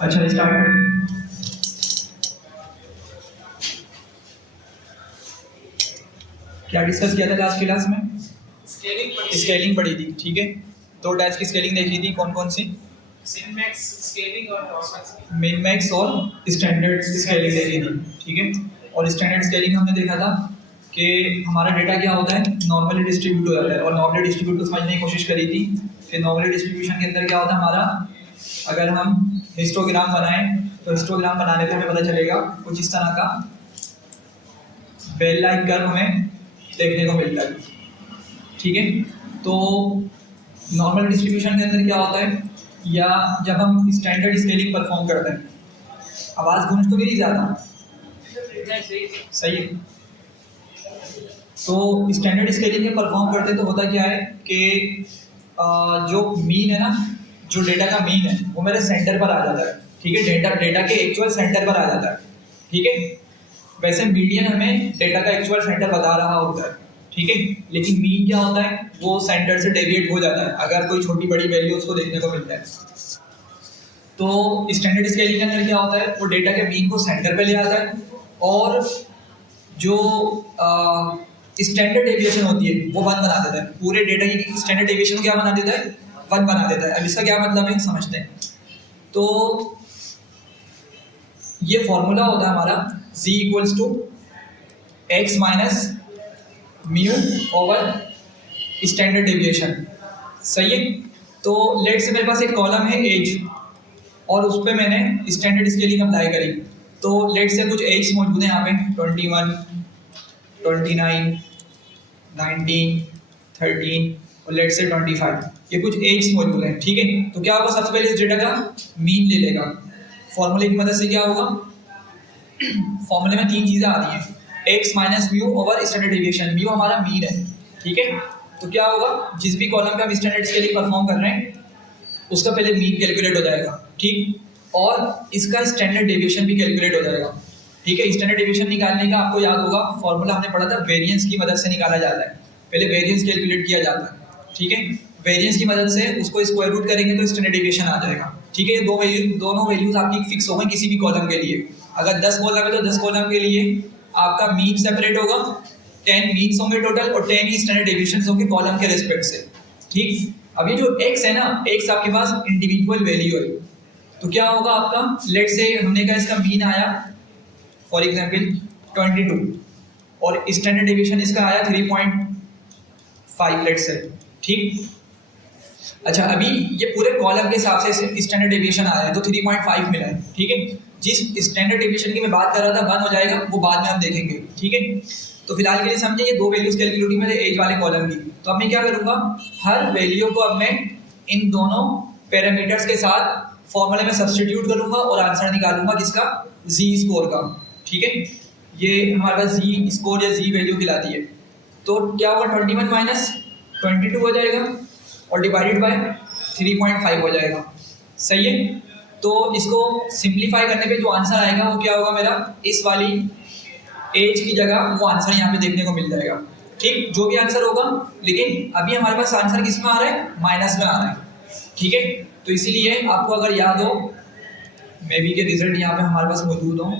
अच्छा स्टार्ट। क्या डिस्कस किया था लास्ट क्लास में? स्केलिंग पढ़ी थी, ठीक है। दो टाइप्स की स्केलिंग देखी थी, कौन कौन सी? मिन-मैक्स स्केलिंग और नॉर्मल स्केलिंग। मिन मैक्स और स्टैंडर्ड स्केलिंग देखी थी, ठीक है। और स्टैंडर्ड स्केलिंग हमने देखा था कि हमारा डेटा क्या होता है, नॉर्मली डिस्ट्रीब्यूट हो जाता है। और नॉर्मली डिस्ट्रीब्यूट को समझने की कोशिश करी थी कि नॉर्मली डिस्ट्रीब्यूशन के अंदर क्या होता है हमारा, अगर हम हिस्टोग्राम बनाएं तो हिस्टोग्राम बनाने पे हमें पता चलेगा कुछ इस तरह का बेल लाइक कर्व हमें देखने को मिलता है, ठीक है। तो नॉर्मल डिस्ट्रीब्यूशन के अंदर क्या होता है, या जब हम स्टैंडर्ड स्केलिंग परफॉर्म करते हैं, आवाज़ गूंज तो नहीं ज़्यादा, सही है। तो स्टैंडर्ड स्केलिंग में परफॉर्म करते हैं तो होता क्या है कि जो मीन है ना, जो डेटा का मीन है वो मेरे सेंटर पर आ जाता है, ठीक है। डेटा के एक्चुअल सेंटर पर आ जाता है, ठीक है। वैसे मीडियन हमें डेटा का एक्चुअल सेंटर बता रहा होता है, ठीक है। लेकिन मीन क्या होता है, वो सेंटर से डेविएट हो जाता है अगर कोई छोटी बड़ी वैल्यू उसको देखने को मिलता है। तो स्टैंडर्ड स्केलिंग के अंदर क्या होता है, वो डेटा के मीन को सेंटर पे ले आता है और जो स्टैंडर्ड डेविएशन होती है वो 1 बना देता है। पूरे डेटा की स्टैंडर्ड डेविएशन को क्या बना देता है, 1 बना देता है। अब इसका क्या मतलब है समझते हैं। तो ये फॉर्मूला होता है हमारा z equals to X minus mu over standard deviation, सही है। तो लेट से मेरे पास एक कॉलम है एज और उस पर मैंने स्टैंडर्ड स्केलिंग अप्लाई करी। तो लेट से कुछ एज मौजूद है यहाँ पे 21, 29, 19, 13 और लेट से 25, ये कुछ एज मौजूद हैं, ठीक है। तो क्या होगा, सबसे पहले इस डेटा का मीन ले लेगा। फॉर्मूले की मदद से क्या होगा, फॉर्मूले में 3 चीज़ें आती हैं, x minus mu over standard deviation. Mu हमारा मीन है, ठीक है। तो क्या होगा, जिस भी कॉलम पे हम स्टैंडर्ड स्केलिंग परफॉर्म कर रहे हैं उसका पहले मीन कैलकुलेट हो जाएगा, ठीक। और इसका स्टैंडर्ड डेविएशन भी कैलकुलेट हो जाएगा, ठीक है। स्टैंडर्ड डेविएशन निकालने का आपको याद होगा फॉर्मूला हमने पढ़ा था, वेरिएंस की मदद से निकाला जाता है। पहले वेरिएंस कैलकुलेट किया जाता है, ठीक है। वेरिएंस की मदद से उसको स्क्वायर रूट करेंगे तो स्टैंडर्ड डेविएशन आ जाएगा, ठीक है। ये दोनों वैल्यूज आपकी फिक्स हो गई किसी भी कॉलम के लिए। अगर 10 कॉलम है तो 10 कॉलम के लिए आपका मीन सेपरेट होगा, 10 मीन्स होंगे टोटल और 10 ही स्टैंडर्ड डेविएशन होंगे कॉलम के रेस्पेक्ट से, ठीक। अब ये जो x है ना, x आपके पास इंडिविजुअल वैल्यू है। तो क्या होगा आपका, लेट से हमने कहा इसका मीन आया फॉर एग्जांपल 22 और स्टैंडर्ड डेविएशन इसका आया 3.5 लेट से, ठीक। अच्छा, अभी ये पूरे कॉलम के हिसाब से स्टैंडर्ड डेविएशन आया है तो 3.5 मिला है, ठीक है। जिस स्टैंडर्ड डेविएशन की मैं बात कर रहा था 1 हो जाएगा, वो बाद में हम देखेंगे, ठीक है। तो फिलहाल के लिए समझे ये 2 वैल्यूज कैलकुलेट हुई मेरे एज वाले कॉलम की। तो अब मैं क्या करूँगा, हर वैल्यू को अब मैं इन दोनों पैरामीटर्स के साथ फॉर्मूले में सब्सटीट्यूट करूँगा और आंसर निकालूंगा किसका, जी स्कोर का, ठीक है। ये हमारे पास जी स्कोर या जी वैल्यू खिलाती है। तो क्या होगा, 21 माइनस 22 हो जाएगा और डिवाइडेड बाय 3.5 हो जाएगा, सही है। तो इसको सिंप्लीफाई करने पे जो आंसर आएगा वो क्या होगा मेरा, इस वाली एज की जगह वो आंसर यहाँ पे देखने को मिल जाएगा, ठीक। जो भी आंसर होगा, लेकिन अभी हमारे पास आंसर किस में आ रहा है, माइनस में आ रहा है, ठीक है। तो इसीलिए आपको अगर याद हो, मे बी के रिजल्ट यहाँ पे हमारे पास मौजूद हो,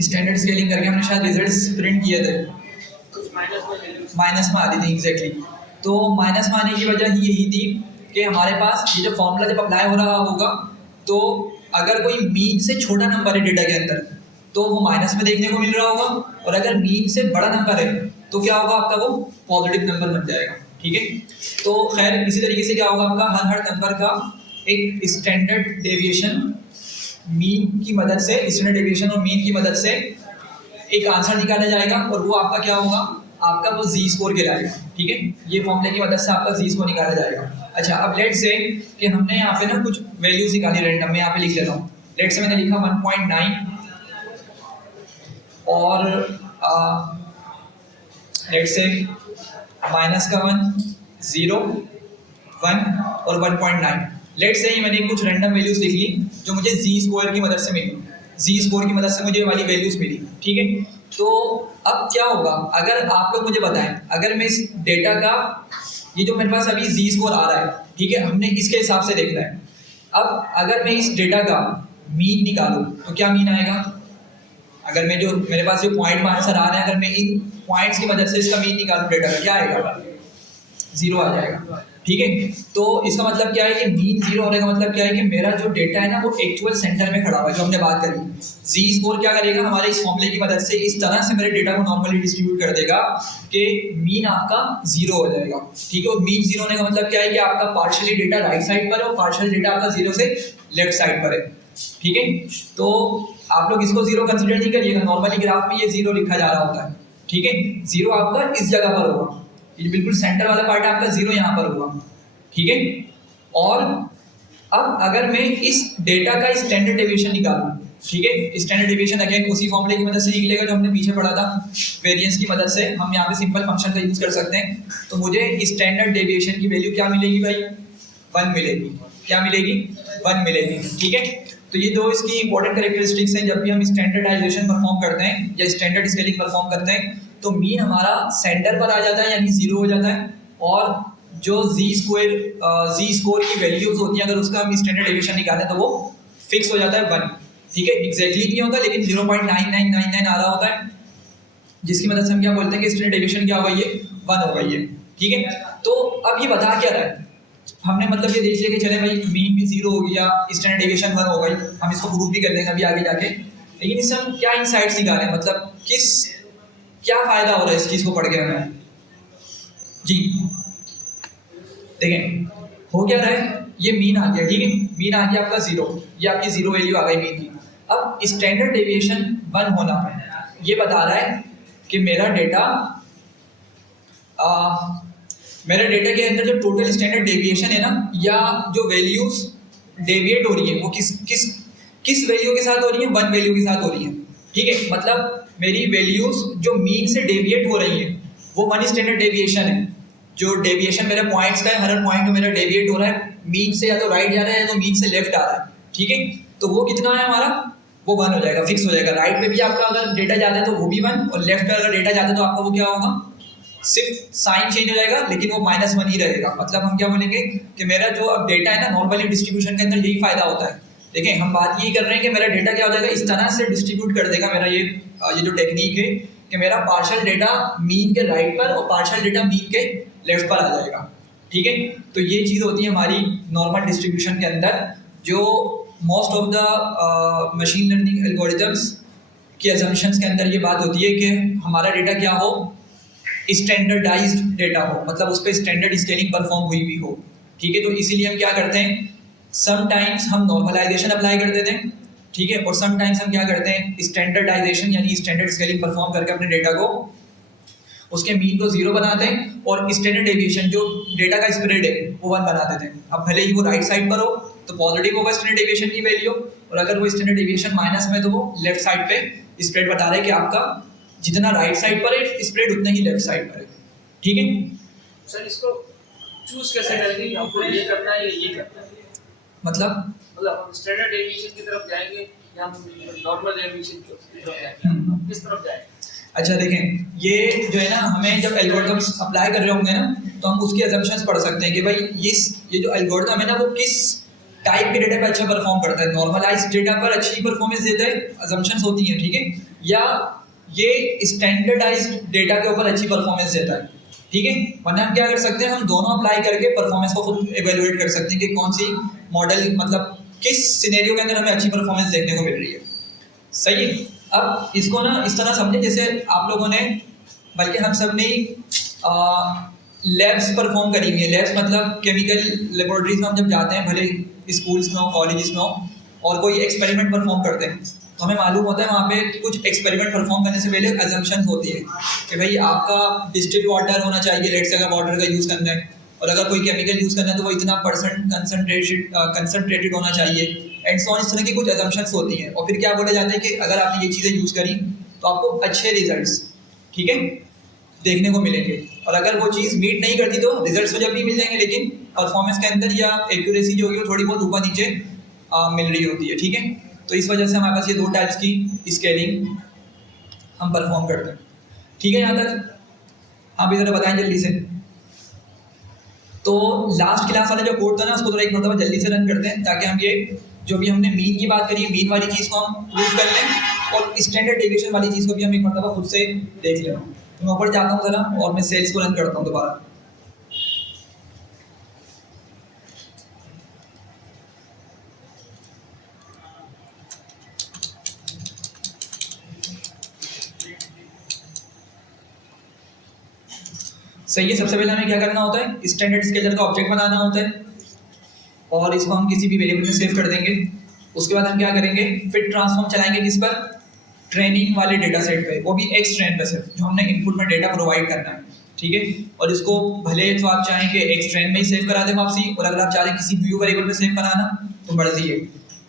स्टैंडर्ड स्केलिंग करके हमने शायद रिजल्ट्स प्रिंट किए थे, माइनस में आती थी एग्जैक्टली। तो माइनस में आने की वजह ही यही थी कि हमारे पास ये जो फॉर्मूला जब अप्लाई हो रहा होगा तो अगर कोई मीन से छोटा नंबर है डेटा के अंदर तो वो माइनस में देखने को मिल रहा होगा, और अगर मीन से बड़ा नंबर है तो क्या होगा आपका, वो पॉजिटिव नंबर बन जाएगा, ठीक है। तो खैर इसी तरीके से क्या होगा आपका, हर नंबर का एक स्टैंडर्ड डेविएशन मीन की मदद से, स्टैंडर्ड डेविएशन और मीन की मदद से एक आंसर निकाला जाएगा और वो आपका क्या होगा, आपका वो जी स्कोर कहलाएगा, ठीक है। ये फॉर्मूले की मदद से आपका जी स्कोर निकाला जाएगा। अच्छा, अब लेट से कि हमने यहाँ पे ना कुछ वैल्यूज निकाली रैंडम, मैं यहाँ पे लिख लेता हूँ। लेट से मैंने लिखा 1.9 और लेट से माइनस का 1, 0, 1 और 1.9। लेट से ये मैंने कुछ रैंडम वैल्यूज लिख ली जो मुझे जी स्कोर की मदद से मिली, जी स्कोर की मदद से मुझे वाली वैल्यूज मिली, ठीक है। तो अब क्या होगा, अगर आप लोग मुझे बताएं, अगर मैं इस डेटा का ये जो मेरे पास अभी जी स्कोर आ रहा है, ठीक है, हमने इसके हिसाब से देखना है। अब अगर मैं इस डेटा का मीन निकालूं तो क्या मीन आएगा? अगर मैं जो मेरे पास जो पॉइंट में आंसर आ रहा है, अगर मैं इन पॉइंट्स की मदद से इसका मीन निकालूं डेटा का, क्या आएगा? 0 आ जाएगा, ठीक है। तो इसका मतलब क्या है कि मीन 0 होने का मतलब क्या है कि मेरा जो डेटा है ना वो एक्चुअल सेंटर में खड़ा हुआ है, जो हमने बात करी। जी स्कोर क्या करेगा? हमारे इस फॉर्मूले की मदद से इस तरह से मेरे डेटा को नॉर्मली डिस्ट्रीब्यूट कर देगा कि मीन आपका 0 हो जाएगा, ठीक है। और मीन 0 होने का मतलब क्या है कि आपका पार्शियली डेटा राइट साइड पर है और पार्शियल डेटा आपका 0 से लेफ्ट साइड पर है, ठीक है। तो आप लोग इसको 0 कंसिडर नहीं करिएगा, नॉर्मली ग्राफ में ये 0 लिखा जा रहा होता है, ठीक है। 0 आपका इस जगह पर होगा, ये बिल्कुल सेंटर वाला पार्ट है आपका, 0 यहाँ पर होगा, ठीक है। और अब अगर मैं इस डेटा का स्टैंडर्ड डेविएशन निकालूं, ठीक है, स्टैंडर्ड डेविएशन अगेन उसी फॉर्मूले की मदद से निकलेगा जो हमने पीछे पढ़ा था, वेरिएंस की मदद से हम यहाँ पे सिंपल फंक्शन का यूज कर सकते हैं। तो मुझे स्टैंडर्ड डेविएशन की वैल्यू क्या मिलेगी भाई? 1 मिलेगी। क्या मिलेगी? 1 मिलेगी, ठीक है। तो ये दो इसकी इंपॉर्टेंट कैरेक्टरिस्टिक्स हैं। जब भी हम स्टैंडर्डाइजेशन परफॉर्म करते हैं या स्टैंडर्ड स्केलिंग परफॉर्म करते हैं तो मीन हमारा सेंटर पर आ जाता है, यानी 0 हो जाता है, और जो जी स्कोर की वैल्यूज होती हैं अगर उसका हम स्टैंडर्ड डेविएशन निकालें तो वो फिक्स हो जाता है 1, ठीक है। एग्जैक्टली नहीं होता लेकिन 0.9999 आ रहा होता है, जिसकी मदद से हम क्या बोलते हैं कि स्टैंडर्ड डेविएशन क्या हो गई है? 1 हो गई है, ठीक है। तो अब ये बता क्या रहा है? हमने मतलब ये देख लिया कि चले भाई मीन भी 0 हो गया, स्टैंडर्ड डेविएशन 1 हो गई, हम इसको प्रूव भी कर देंगे अभी आगे जाके। लेकिन इससे हम क्या इनसाइट्स निकालें, मतलब क्या फायदा हो रहा है इस चीज़ को पढ़ के हमें? जी देखें, हो क्या रहा है, ये मीन आ गया, ठीक है, मीन आ गया आपका 0, ये आपकी 0 वैल्यू आ गई मीन की। अब स्टैंडर्ड डेविएशन 1 होना ये बता रहा है कि मेरा डेटा के अंदर जो टोटल स्टैंडर्ड डेविएशन है ना, या जो वैल्यूज डेविएट हो रही है वो किस वैल्यू के साथ हो रही है? 1 वैल्यू के साथ हो रही है, ठीक है। मतलब मेरी वैल्यूज जो मीन से डेविएट हो रही है वो 1 स्टैंडर्ड डेविएशन है। जो डेविएशन मेरे पॉइंट्स का है, हर पॉइंट में मेरा डेविएट हो रहा है, मीन से या तो राइट जा रहा है या तो मीन से लेफ्ट आ रहा है, ठीक है। तो वो कितना है हमारा? वो 1 हो जाएगा, फिक्स हो जाएगा। राइट पे भी आपका अगर डेटा जाता है तो वो भी 1, और लेफ्ट पे अगर डेटा जाता है तो आपका वो क्या होगा? सिर्फ साइन चेंज हो जाएगा लेकिन वो -1 ही रहेगा। मतलब हम क्या बोलेंगे कि मेरा जो अब डेटा है ना, नॉर्मली डिस्ट्रीब्यूशन के अंदर यही फायदा होता है। देखें, हम बात यही कर रहे हैं कि मेरा डेटा क्या हो जाएगा, इस तरह से डिस्ट्रीब्यूट कर देगा मेरा ये जो टेक्निक है कि मेरा पार्शियल डेटा मीन के राइट पर और पार्शियल डेटा मीन के लेफ्ट पर आ जाएगा, ठीक है। तो ये चीज़ होती है हमारी नॉर्मल डिस्ट्रीब्यूशन के अंदर, जो most of the machine learning algorithms की असम्पशंस के अंदर ये बात होती है कि हमारा डेटा क्या हो? स्टैंडर्डाइज्ड डेटा हो, मतलब उस पर स्टैंडर्ड स्केलिंग परफॉर्म हुई भी हो, ठीक है। तो इसीलिए हम क्या करते हैं, समटाइम्स हम नॉर्मलाइजेशन अप्लाई कर देते हैं, ठीक है, और समटाइम्स हम क्या करते हैं, स्टैंडर्डाइजेशन यानी स्टैंडर्ड स्केलिंग परफॉर्म करके अपने डेटा को, उसके मीन को 0 बनाते हैं और स्टैंडर्ड डेविएशन जो डेटा का स्प्रेड है वो 1 बना देते हैं। अब भले ही वो राइट साइड पर हो तो पॉजिटिव होगा स्टैंडर्ड डेविएशन की वैल्यू, और अगर वो स्टैंडर्ड डेविएशन माइनस में तो वो लेफ्ट साइड पे स्प्रेड बता रहा है कि आपका जितना राइट साइड पर है स्प्रेड उतना ही लेफ्ट साइड पर है, ठीक है। सर इसको चूज कैसे करेंगे, हमको ये करना है या ये करना है? मतलब हम स्टैंडर्ड डेविएशन की तरफ जाएंगे या हम नॉर्मल डेविएशन की तरफ जाएंगे, किस तरफ जाएंगे? अच्छा देखें, ये जो है ना, हमें जब एल्गोरिथम्स अप्लाई कर रहे होंगे ना तो हम उसकी असम्पशंस पढ़ सकते हैं कि भाई ये जो एल्गोरिथम है ना वो किस टाइप के डेटा पे अच्छा परफॉर्म करता है। नॉर्मलाइज्ड डेटा पर अच्छी परफॉर्मेंस देता है, असम्पशंस होती हैं, ठीक है, या ये स्टैंडर्डाइज्ड डेटा के ऊपर अच्छी परफॉर्मेंस देता है, ठीक है। वरना हम क्या कर सकते हैं, हम दोनों अप्लाई करके परफॉर्मेंस को खुद एवेलुएट कर सकते हैं कि कौन सी मॉडल, मतलब किस सिनेरियो के अंदर हमें अच्छी परफॉर्मेंस देखने को मिल रही है, सही है। अब इसको ना इस तरह समझें जैसे आप लोगों ने, बल्कि हम सब ने लैब्स परफॉर्म करी हुई है। लैब्स मतलब केमिकल लेबोरेटरीज में हम जब जाते हैं, भले स्कूल्स में हो, कॉलेजेस में हो, और कोई एक्सपेरिमेंट परफॉर्म करते हैं तो हमें मालूम होता है वहाँ पे कुछ एक्सपेरिमेंट परफॉर्म करने से पहले अजम्पशंस होती है कि भाई आपका डिस्टिल्ड वाटर होना चाहिए, लेट्स से अगर वाटर का यूज़ करना है, और अगर कोई केमिकल यूज़ करना है तो वो इतना % कंसनट्रेटेड होना चाहिए, एंड सो ऑन। इस तरह की कुछ अजम्पशंस होती हैं, और फिर क्या बोला जाता है कि अगर आपने ये चीज़ें यूज़ करी तो आपको अच्छे रिजल्ट्स, ठीक है, देखने को मिलेंगे, और अगर वो चीज़ मीट नहीं करती तो रिजल्ट्स तो जब भी मिल जाएंगे लेकिन परफॉर्मेंस के अंदर या एक्यूरेसी जो होगी वो थोड़ी बहुत ऊपर नीचे मिल रही होती है, ठीक है। तो इस वजह से हमारे पास ये 2 टाइप्स की स्केलिंग हम परफॉर्म करते हैं, ठीक है। यहाँ तक आप इधर बताएं जल्दी से। तो लास्ट क्लास वाला जो कोड था ना उसको थोड़ा एक मरतबा जल्दी से रन करते हैं ताकि हम ये जो भी हमने मीन की बात करी है मीन वाली चीज़ को हम प्रूव कर लें और स्टैंडर्ड डेविएशन वाली चीज़ को भी हम एक मरतबा खुद से देख लें। तो मैं ऊपर जाता हूँ ज़रा और मैं सेल्स को रन करता हूँ दोबारा। सही है, सबसे पहले हमें क्या करना होता है, स्टैंडर्ड स्केलर का ऑब्जेक्ट बनाना होता है और इसको हम किसी भी वेरिएबल में सेव कर देंगे। उसके बाद हम क्या करेंगे, फिट ट्रांसफॉर्म चलाएंगे किस पर, ट्रेनिंग वाले डेटा सेट पे, वो भी एक्स ट्रेन पे सिर्फ जो हमने इनपुट में डेटा प्रोवाइड करना है, ठीक है। और इसको भले तो आप चाहें कि एक्स ट्रेन में ही सेव करा दें वापसी, और अगर आप चाह रहे हैं किसी व्यू वेरिएबल में सेव कराना तो मर्जी है।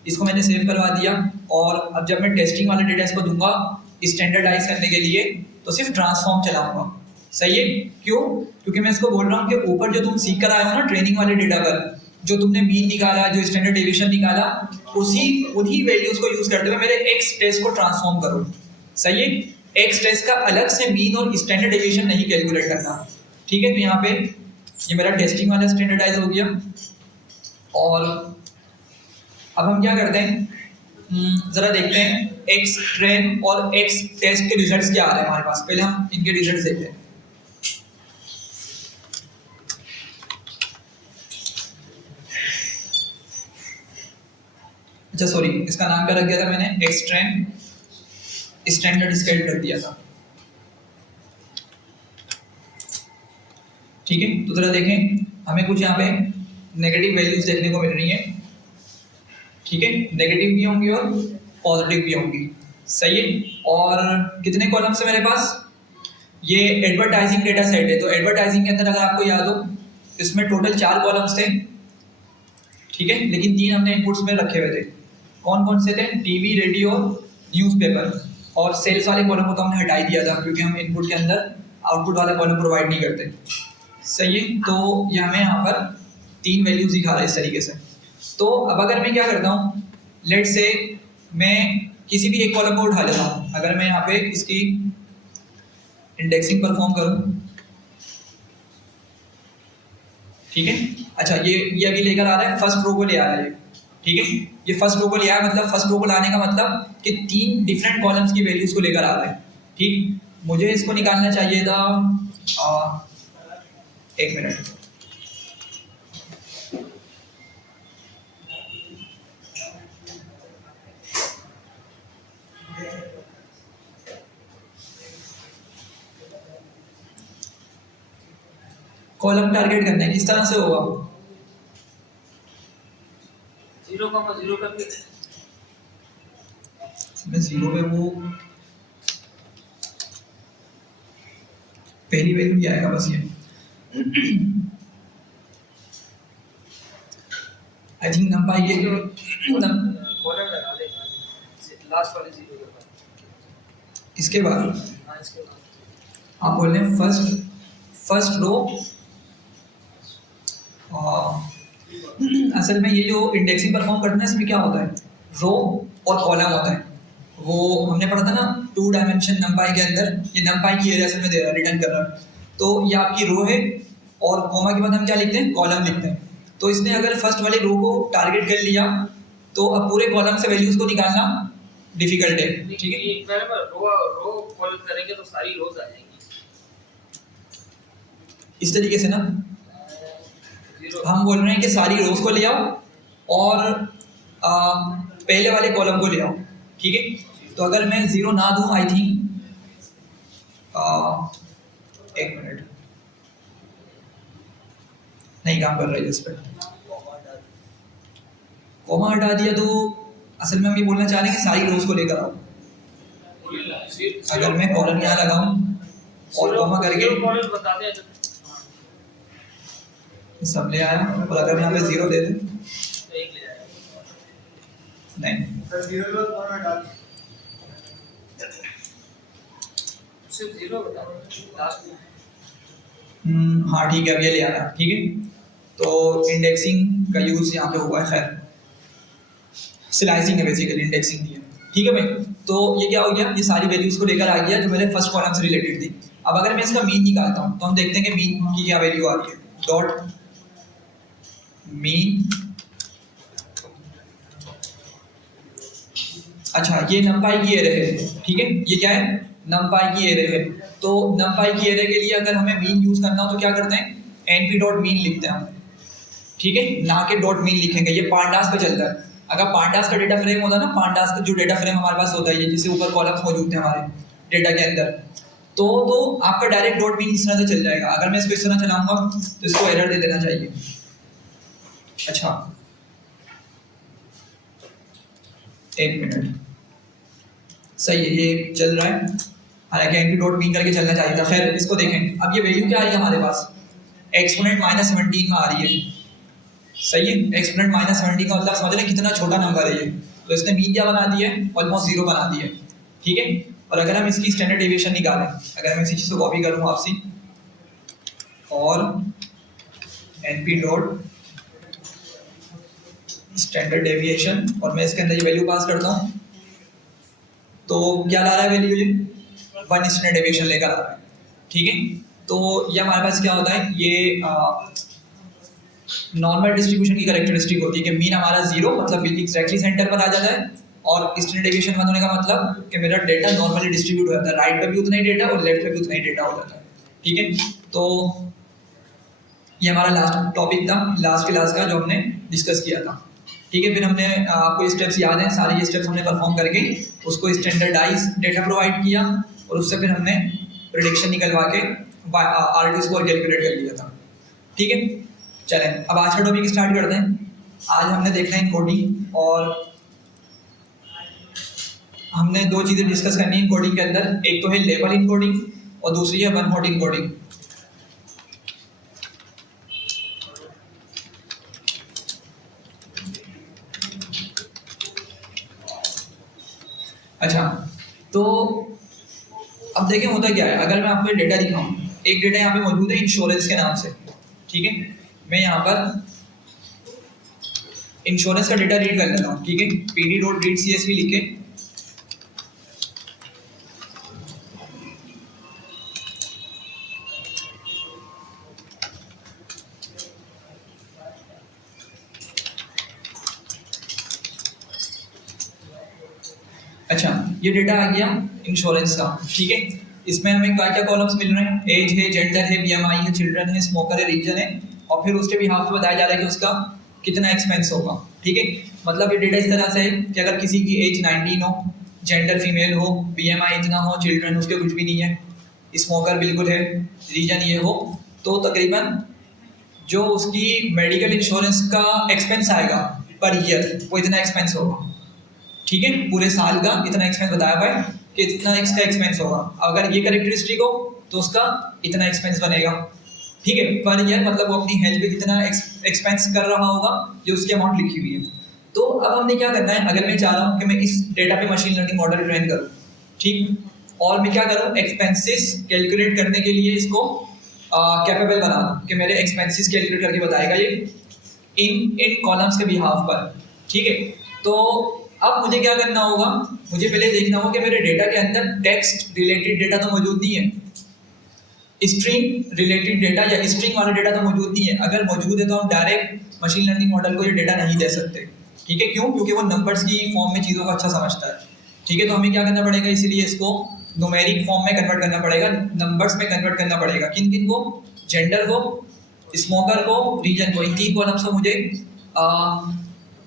इसको मैंने सेव करवा दिया और अब जब मैं टेस्टिंग वाले डेटा इसको दूंगा स्टैंडर्डाइज करने के लिए तो सिर्फ ट्रांसफॉर्म चलाऊंगा। सही है, क्यों? क्योंकि मैं इसको बोल रहा हूँ कि ऊपर जो तुम सीख कर आए हो ना ट्रेनिंग वाले डेटा पर, जो तुमने मीन निकाला, जो स्टैंडर्ड डेविएशन निकाला, उन्हीं वैल्यूज को यूज करते हुए मेरे एक्स टेस्ट को ट्रांसफॉर्म करो। सही है, एक्स टेस्ट का अलग से मीन और स्टैंडर्ड डेविएशन नहीं कैलकुलेट करना, ठीक है। तो यहाँ पे ये मेरा टेस्टिंग वाला स्टैंडर्डाइज हो गया। और अब हम क्या करते हैं, जरा देखते हैं एक्स ट्रेन और एक्स टेस्ट के रिजल्ट्स क्या आ रहे हैं हमारे पास। पहले हम इनके रिजल्ट्स देखते हैं। अच्छा सॉरी, इसका नाम क्या रख दिया था मैंने, एक्स ट्रेन स्टैंडर्ड स्केल रख दिया था, ठीक है। तो जरा देखें, हमें कुछ यहाँ पे नेगेटिव वैल्यूज देखने को मिल रही हैं, ठीक है। नेगेटिव भी होंगी और पॉजिटिव भी होंगी, सही है। और कितने कॉलम से मेरे पास, ये एडवर्टाइजिंग डेटा सेट है, तो एडवर्टाइजिंग के अंदर अगर आपको याद हो इसमें टोटल 4 कॉलम्स थे, ठीक है, लेकिन 3 हमने इनपुट्स में रखे हुए थे। कौन कौन से थे, टीवी, रेडियो, न्यूज़पेपर। और सेल्स वाले कॉलम को तो हमने हटा ही दिया था क्योंकि हम इनपुट के अंदर आउटपुट वाला कॉलम प्रोवाइड नहीं करते, सही है। तो ये हमें यहाँ पर 3 वैल्यूज दिखा रहा है इस तरीके से। तो अब अगर मैं क्या करता हूँ, लेट से मैं किसी भी एक कॉलम को उठा लेता हूँ, अगर मैं यहाँ पे इसकी इंडेक्सिंग परफॉर्म करूँ, ठीक है। अच्छा, ये अभी लेकर आ रहा है, फर्स्ट रो को ले आ रहा है, ठीक है। ये फर्स्ट रो को ले आया, मतलब फर्स्ट रो को लाने का मतलब कि 3 डिफरेंट कॉलम्स की वैल्यूज को लेकर आ रहा है, ठीक। मुझे इसको निकालना चाहिए था 1 मिनट, कॉलम टारगेट करना है, किस तरह से होगा, 0,0 करके मैं 0 पे वो पहली वैल्यू ही आएगा बस ये। आई थिंक नंपाई के कॉलम लगा दे, लास्ट वाले 0 के बाद, इसके बाद हाँ इसके बाद आप बोल रहे हैं फर्स्ट रो। असल में ये जो इंडेक्सिंग परफॉर्म करना है इसमें क्या होता है, रो और कॉलम होता है। वो हमने पढ़ा था ना 2 डायमेंशन नंपाई के अंदर, ये नंपाई की एरिया से में दे रहा है, रिटर्न कर रहा है। तो ये आपकी रो है और कॉमा के बाद हम क्या लिखते हैं, कॉलम लिखते हैं। तो इसने अगर फर्स्ट वाले रो को टारगेट कर लिया तो अब पूरे कॉलम से वैल्यूज को निकालना डिफिकल्ट है, ठीक है। एक बार में रो कॉल करेंगे तो सारी रोज आ जाएंगी इस तरीके से ना, हम बोल रहे हैं कि सारी रोज को ले आओ और पहले वाले कॉलम को ले आओ, ठीक है। तो अगर मैं 0 ना दूं, आई थिंक 1 मिनट नहीं काम कर रहा है इस पर, कॉमा हटा दिया तो असल में हम ये बोलना चाह रहे हैं कि सारी रोज को लेकर आओ। अगर मैं कॉलम यहाँ लगाऊं और कॉमा करके बता दें, सब ले आया, और अगर मैं यहाँ पे 0 दे दूं, तो एक ले जाएगा, नहीं सिर्फ 0 बता लास्ट में। हाँ ठीक है, अब ये ले आया, ठीक है। तो इंडेक्सिंग का यूज़ यहाँ पे हुआ है, खैर स्लाइसिंग है बेसिकली, इंडेक्सिंग नहीं है, ठीक है भाई। तो ये क्या हो गया, ये सारी वैल्यूज को लेकर आ गया जो मेरे फर्स्ट कॉलम से रिलेटेड थी। अब अगर मैं इसका मीन निकालता हूँ तो हम देखते हैं कि मीन की क्या वैल्यू आ रही है, डॉट मीन, अच्छा ये नंपाई की एरे है, ठीक है, ये क्या है, नंपाई की एरे है। तो नंपाई की एरे के लिए अगर हमें मीन यूज करना हो तो क्या करते हैं, एनपी डॉट मीन लिखते हैं हम, ठीक है, ना के डॉट मीन लिखेंगे, ये पांडास पे चलता है। अगर पांडास का डेटा फ्रेम होता है ना, पांडास का जो डेटा फ्रेम हमारे पास होता है, ये जिससे ऊपर कॉलम्स मौजूद थे हमारे डेटा के अंदर, तो आपका डायरेक्ट डॉट मीन इस तरह से चल जाएगा। अगर मैं इसको इस तरह चलाऊंगा तो इसको एरर दे देना चाहिए। अच्छा एक मिनट, सही है, ये चल रहा है, हालांकि एनपी डॉट मीन करके चलना चाहिए था। खैर इसको देखें, अब ये वैल्यू क्या आ रही है हमारे पास, एक्सपोनेंट -17 में आ रही है, सही है, एक्सपोनेंट -17 का मतलब समझ रहे हैं कितना छोटा नंबर है ये। तो इसने मीन क्या बना दी है, ऑलमोस्ट जीरो बना दी है, ठीक है। और अगर हम इसकी स्टैंडर्ड डेविएशन निकालें, अगर मैं इसी चीज़ को कॉपी करूँ आपसे, और एनपी डॉट स्टैंडर्ड डेविएशन, और मैं इसके अंदर ये वैल्यू पास करता हूँ, तो क्या ला रहा है वैल्यू, ये 1 स्टैंडर्ड डेविएशन लेकर आ रहा है, ठीक है। तो ये हमारे पास क्या होता है, ये नॉर्मल डिस्ट्रीब्यूशन की कैरेक्टरिस्टिक होती है कि मीन हमारा जीरो मतलब एग्जैक्टली सेंटर पर आ जाता है, और स्टैंडर्ड डेविएशन 1 होने का मतलब कि मेरा डेटा नॉर्मली डिस्ट्रीब्यूट हो जाता है, राइट पे भी उतना ही डेटा और लेफ्ट पे भी उतना ही डेटा हो जाता है, ठीक है। तो ये हमारा लास्ट टॉपिक था, लास्ट क्लास का, जो हमने डिस्कस किया था, ठीक है। फिर हमने आपको स्टेप्स याद हैं, सारे ये स्टेप्स हमने परफॉर्म करके उसको स्टैंडर्डाइज डेटा प्रोवाइड किया, और उससे फिर हमने प्रेडिक्शन निकलवा के R2 स्कोर कैलकुलेट कर लिया था, ठीक है। चलें अब आज का टॉपिक स्टार्ट करते हैं। आज हमने देखना है इनकोडिंग, और हमने दो चीज़ें डिस्कस करनी है इनकोडिंग के अंदर, एक तो है लेबल इनकोडिंग और दूसरी है वन हॉट इनकोडिंग। अच्छा, तो अब देखें होता क्या है, अगर मैं आपको डेटा दिखाऊं, एक डेटा यहाँ पे मौजूद है इंश्योरेंस के नाम से, ठीक है। मैं यहाँ पर इंश्योरेंस का डेटा रीड कर लेता हूँ, ठीक है, pd.read_csv लिख के, अच्छा ये डेटा आ गया इंश्योरेंस का, ठीक है। इसमें हमें क्या क्या कॉलम्स मिल रहे हैं, एज है, जेंडर है, बीएमआई है, चिल्ड्रन है, स्मोकर है, रीजन है, और फिर उसके भी हाफ में बताया जा रहा है कि उसका कितना एक्सपेंस होगा, ठीक है। मतलब ये डेटा इस तरह से है कि अगर किसी की एज 19 हो, जेंडर फीमेल हो, बीएमआई इतना हो, चिल्ड्रन उसके कुछ भी नहीं है, स्मोकर बिल्कुल है, रीजन ये हो, तो तकरीबन जो उसकी मेडिकल इंश्योरेंस का एक्सपेंस आएगा पर ईयर, वो इतना एक्सपेंस होगा, ठीक है। पूरे साल का इतना एक्सपेंस बताया हुआ है कि इतना इसका एक्सपेंस होगा, अगर ये कैरेक्टरिस्टिक हो तो उसका इतना एक्सपेंस बनेगा, ठीक है। पर ईयर मतलब वो अपनी हेल्थ पे कितना एक्सपेंस कर रहा होगा, ये उसकी अमाउंट लिखी हुई है। तो अब हमने क्या करना है, अगर मैं चाह रहा हूँ कि मैं इस डेटा पे मशीन लर्निंग मॉडल ट्रेन करूँ, ठीक, और मैं क्या करूँ, एक्सपेंसेस कैलकुलेट करने के लिए इसको कैपेबल बना दूँ कि मेरे एक्सपेंसेस कैलकुलेट करके बताएगा ये इन कॉलम्स के बिहाफ पर, ठीक है। तो अब मुझे क्या करना होगा, मुझे पहले देखना होगा कि मेरे डेटा के अंदर टेक्स्ट रिलेटेड डेटा तो मौजूद नहीं है, स्ट्रिंग रिलेटेड डेटा या स्ट्रिंग वाला डेटा तो मौजूद नहीं है। अगर मौजूद है तो हम डायरेक्ट मशीन लर्निंग मॉडल को ये डेटा नहीं दे सकते, ठीक है। क्यों, क्योंकि वो नंबर्स की फॉर्म में चीज़ों को अच्छा समझता है, ठीक है। तो हमें क्या करना पड़ेगा, इसीलिए इसको न्यूमेरिक फॉर्म में कन्वर्ट करना पड़ेगा, नंबर्स में कन्वर्ट करना पड़ेगा। किन किन को, जेंडर को, स्मोकर को, रीजन को, इन 3 कॉलम्स को मुझे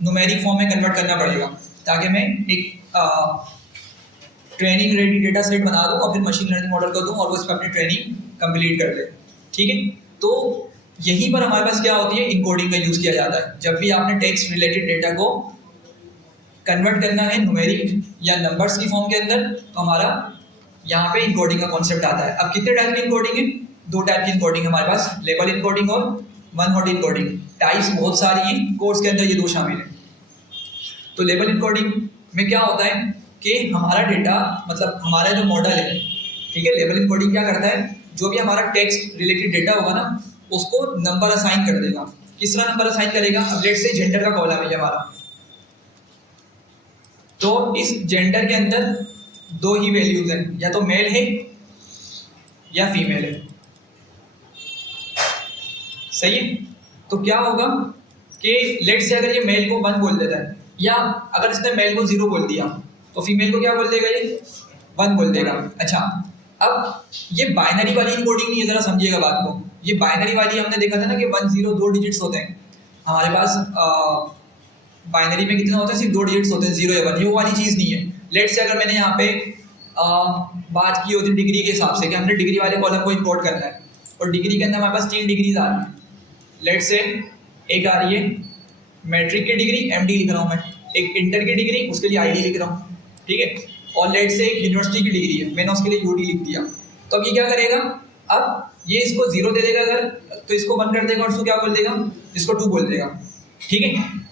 न्यूमेरिक फॉर्म में कन्वर्ट करना पड़ेगा, ताकि मैं एक ट्रेनिंग रेडी डेटा सेट बना दूँ और फिर मशीन लर्निंग मॉडल को दूँ और वो इस पर अपनी ट्रेनिंग कंप्लीट कर ले, ठीक है। तो यहीं पर हमारे पास क्या होती है, इनकोडिंग का यूज़ किया जाता है। जब भी आपने टेक्स्ट रिलेटेड डेटा को कन्वर्ट करना है न्यूमेरिक या नंबर्स की फॉर्म के अंदर, तो हमारा यहाँ पे इनकोडिंग का कॉन्सेप्ट आता है। अब कितने टाइप की इनकोडिंग है, 2 टाइप की इनकोडिंग हमारे पास, लेबल इनकोडिंग और वन हॉट इनकोडिंग। टाइप्स बहुत सारी हैं, कोर्स के अंदर ये 2 शामिल हैं। तो लेबल इनकोडिंग में क्या होता है कि हमारा डेटा मतलब हमारा जो मॉडल है, ठीक है, लेबल इनकोडिंग क्या करता है, जो भी हमारा टेक्स्ट रिलेटेड डेटा होगा ना, उसको नंबर असाइन कर देगा। किस तरह नंबर असाइन करेगा, अब लेट्स से जेंडर का कॉलम है हमारा, तो इस जेंडर के अंदर 2 ही वैल्यूज हैं, या तो मेल है या फीमेल है, सही है। तो क्या होगा कि लेट से अगर ये मेल को 1 बोल देता है, या अगर इसने मेल को 0 बोल दिया तो फीमेल को क्या बोल देगा, ये 1 बोल देगा। अच्छा, अब ये बाइनरी वाली इनकोडिंग नहीं है, ज़रा समझिएगा बात को। ये बाइनरी वाली हमने देखा था ना कि 1 0 2 डिजिट्स होते हैं हमारे पास। बाइनरी में कितने होते हैं, सिर्फ 2 डिजिट्स होते हैं, 0 या 1। ये वो वाली चीज़ नहीं है। लेट से अगर मैंने यहाँ पे बात की होती डिग्री के हिसाब से कि हमने डिग्री वाले कॉलम को इंपोर्ट करना है, और डिग्री के अंदर हमारे पास 3 डिग्रीज आ रही है। लेट से एक आ रही है मैट्रिक की डिग्री, MD लिख रहा हूँ मैं, एक इंटर की डिग्री, उसके लिए ID लिख रहा हूँ, ठीक है, और लेट से एक यूनिवर्सिटी की डिग्री है, मैंने उसके लिए UD लिख दिया। तो अब ये क्या करेगा, अब ये इसको 0 दे देगा अगर, तो इसको 1 कर देगा और इसको क्या बोल देगा, इसको 2 बोल देगा, ठीक है।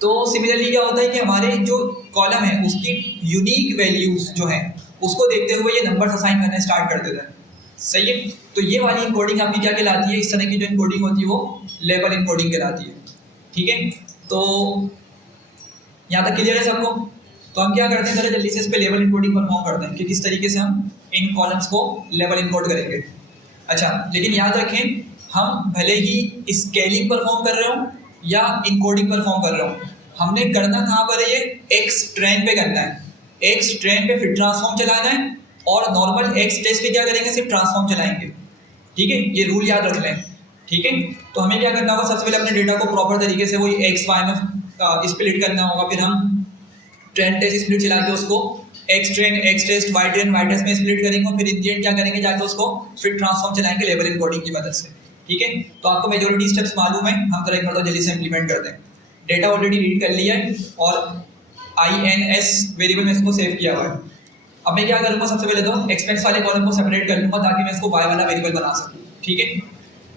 तो सिमिलरली क्या होता है कि हमारे जो कॉलम है उसकी यूनिक वैल्यूज जो हैं उसको देखते हुए ये नंबर्स असाइन करने स्टार्ट कर देता है, सही है। तो ये वाली इनकोडिंग आपकी क्या कहलाती है, इस तरह की जो इनकोडिंग होती है वो लेबल इनकोडिंग कहलाती है, ठीक है। तो यहाँ तक क्लियर है सबको। तो हम क्या करते हैं, जरा जल्दी से इस पे लेबल इनकोडिंग परफॉर्म करते हैं कि किस तरीके से हम इन कॉलम्स को लेबल इनकोड करेंगे। अच्छा, लेकिन याद रखें, हम भले ही स्केलिंग परफॉर्म कर रहे हो या इनकोडिंग परफॉर्म कर रहे हो, हमने करना कहाँ पर है, ये एक्स ट्रेन पे करना है। एक्स ट्रेन पे फिर ट्रांसफॉर्म चलाना है, और नॉर्मल एक्स टेस्ट पे क्या करेंगे, सिर्फ ट्रांसफॉर्म चलाएंगे, ठीक है। ये रूल याद रख लें, ठीक है। तो हमें क्या करना होगा, सबसे पहले अपने डेटा को प्रॉपर तरीके से वही एक्स वाई में स्प्लिट करना होगा। फिर हम ट्रेन टेस्ट स्प्लिट चला के उसको X train X test Y train Y test में स्प्लिट करेंगे, और फिर इन द एंड क्या करेंगे, जाके उसको फिर ट्रांसफॉर्म चलाएंगे लेबल इनकोडिंग की मदद से, ठीक है। तो आपको मेजॉरिटी स्टेप्स मालूम है, हम जरा एक बार जल्दी से इंप्लीमेंट करते हैं। डेटा ऑलरेडी रीड कर लिया है और INS वेरिएबल में इसको सेव किया हुआ है। अब मैं क्या करूँगा, सबसे पहले तो एक्सपेंस वाले कॉलम को सेपरेट कर लूँगा ताकि मैं इसको वाई वाला वेरिएबल बना सकूँ, ठीक है।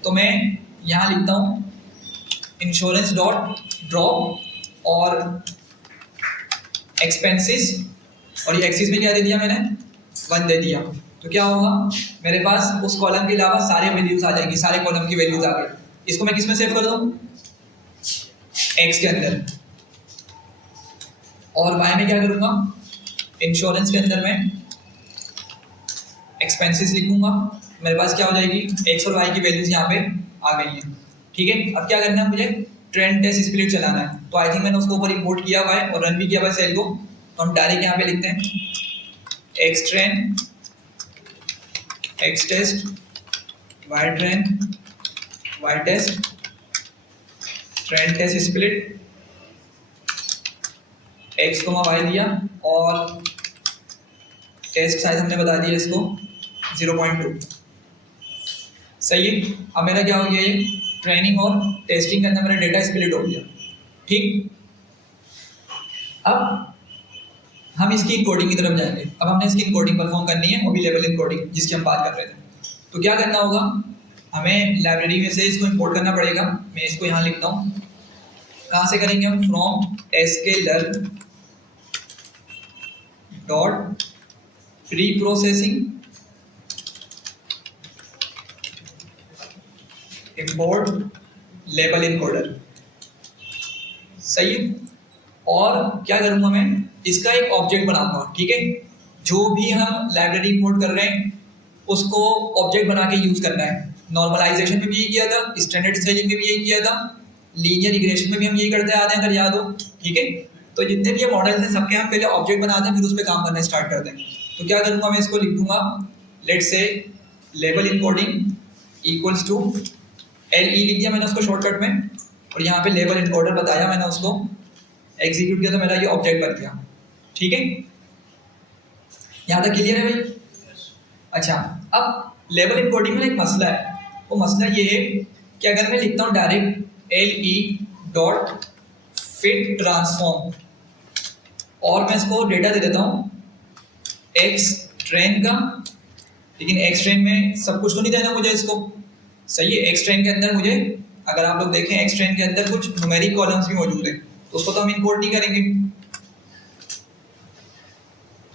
तो मैं यहाँ लिखता हूँ इंश्योरेंस डॉट ड्रॉप और एक्सपेंसेस, और ये एक्सिस में क्या दे दिया मैंने, 1 दे दिया। तो क्या होगा, मेरे पास उस कॉलम के अलावा सारे वैल्यूज आ जाएंगी, सारे कॉलम की वैल्यूज आ गई। इसको मैं किस में सेव कर दूँ, एक्स के अंदर, और वाई में क्या करूँगा, इंश्योरेंस के अंदर मैं एक्सपेंसेस लिखूंगा। मेरे पास क्या हो जाएगी, एक्स और वाई की वैल्यूज यहाँ पे आ गई हैं, ठीक है। अब क्या करना है, मुझे ट्रेंड टेस्ट स्प्लिट चलाना है। तो आई थिंक मैंने उसको ऊपर इंपोर्ट किया हुआ है और रन भी किया हुआ है सेल को। तो हम डायरेक्ट यहाँ पे लिखते हैं X train X test Y train Y test train test split X को वाई दिया, और टेस्ट साइज हमने बता दिया इसको 0.2, सही है। अब मेरा क्या हो गया, ये ट्रेनिंग और टेस्टिंग के अंदर मेरा डेटा स्प्लिट हो गया, ठीक। अब हम इसकी इनकोडिंग की तरफ जाएंगे। अब हमने इसकी इनकोडिंग परफॉर्म करनी है, वो भी लेवल इनकोडिंग जिसकी हम बात कर रहे थे। तो क्या करना होगा, हमें लाइब्रेरी में से इसको इंपोर्ट करना पड़ेगा। मैं इसको यहाँ लिखता हूँ, कहाँ से करेंगे हम, from sklearn dot pre processing import label encoder, सही है। और क्या करूँगा, मैं इसका एक ऑब्जेक्ट बनाऊंगा, ठीक है। जो भी हम लाइब्रेरी इंपोर्ट कर रहे हैं उसको ऑब्जेक्ट बना के यूज़ करना है। नॉर्मलाइजेशन में भी यही किया था, स्टैंडर्ड स्टाइलिंग में भी यही किया था, लीनियर रिग्रेशन में भी हम यही करते आ रहे हैं, अगर याद हो, ठीक है। तो जितने भी ये मॉडल्स हैं सबके हम पहले ऑब्जेक्ट बनाते हैं, फिर उस पर काम करना स्टार्ट करते हैं। तो क्या करूँगा, मैं इसको लिख दूंगा, let's say label encoding equals to LE लिख दिया मैंने उसको शॉर्टकट में, और यहाँ पे लेबल इनकोडर बताया मैंने, उसको एग्जीक्यूट किया तो मेरा ये ऑब्जेक्ट बन गया, ठीक है। यहाँ तक क्लियर है भाई। अच्छा, अब लेबल इनकोडिंग में एक मसला है, वो मसला ये है कि अगर मैं लिखता हूँ direct LE dot fit transform, और मैं इसको डेटा दे देता हूँ एक्स ट्रेन का, लेकिन एक्स ट्रेन में सब कुछ तो नहीं देना मुझे इसको, सही है। एक्स ट्रेन के अंदर मुझे, अगर आप लोग देखें, एक्स ट्रेन के अंदर कुछ न्यूमेरिक कॉलम्स भी मौजूद हैं, तो उसको तो हम इंपोर्ट नहीं करेंगे,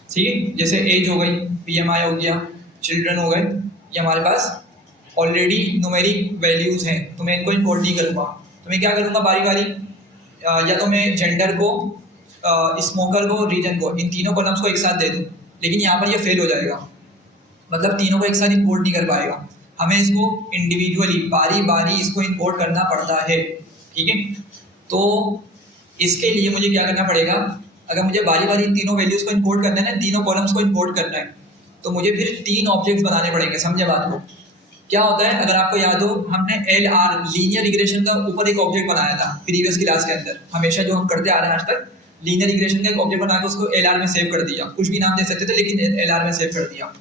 ठीक है। जैसे एज हो गई, PMI हो गया, चिल्ड्रन हो गए, ये हमारे पास ऑलरेडी न्यूमेरिक वैल्यूज़ हैं, तो मैं इनको इंपोर्ट नहीं करूँगा। तो मैं क्या करूँगा, बारी बारी या तो मैं जेंडर को, स्मोकर को, रीजन को, इन तीनों कॉलम्स को एक साथ दे दूँ, लेकिन यहाँ पर ये फेल हो जाएगा, मतलब तीनों को एक साथ इंपोर्ट नहीं कर पाएगा। हमें इसको इंडिविजुअली बारी बारी इसको इंपोर्ट करना पड़ता है, ठीक है, तो इसके लिए मुझे क्या करना पड़ेगा, अगर मुझे बारी बारी तीनों वैल्यूज़ को इंपोर्ट करना है ना, तीनों कॉलम्स को इंपोर्ट करना है, तो मुझे फिर 3 ऑब्जेक्ट्स बनाने पड़ेंगे। समझे बात को? क्या होता है, अगर आपको याद हो, हमने LR लीनियर रिग्रेशन का ऊपर एक ऑब्जेक्ट बनाया था प्रीवियस क्लास के अंदर। हमेशा जो हम करते आ रहे हैं आज तक, लीनियर रिग्रेशन का एक ऑब्जेक्ट बना के उसको LR में सेव कर दिया। कुछ भी नाम दे सकते थे, लेकिन LR में सेव कर दिया।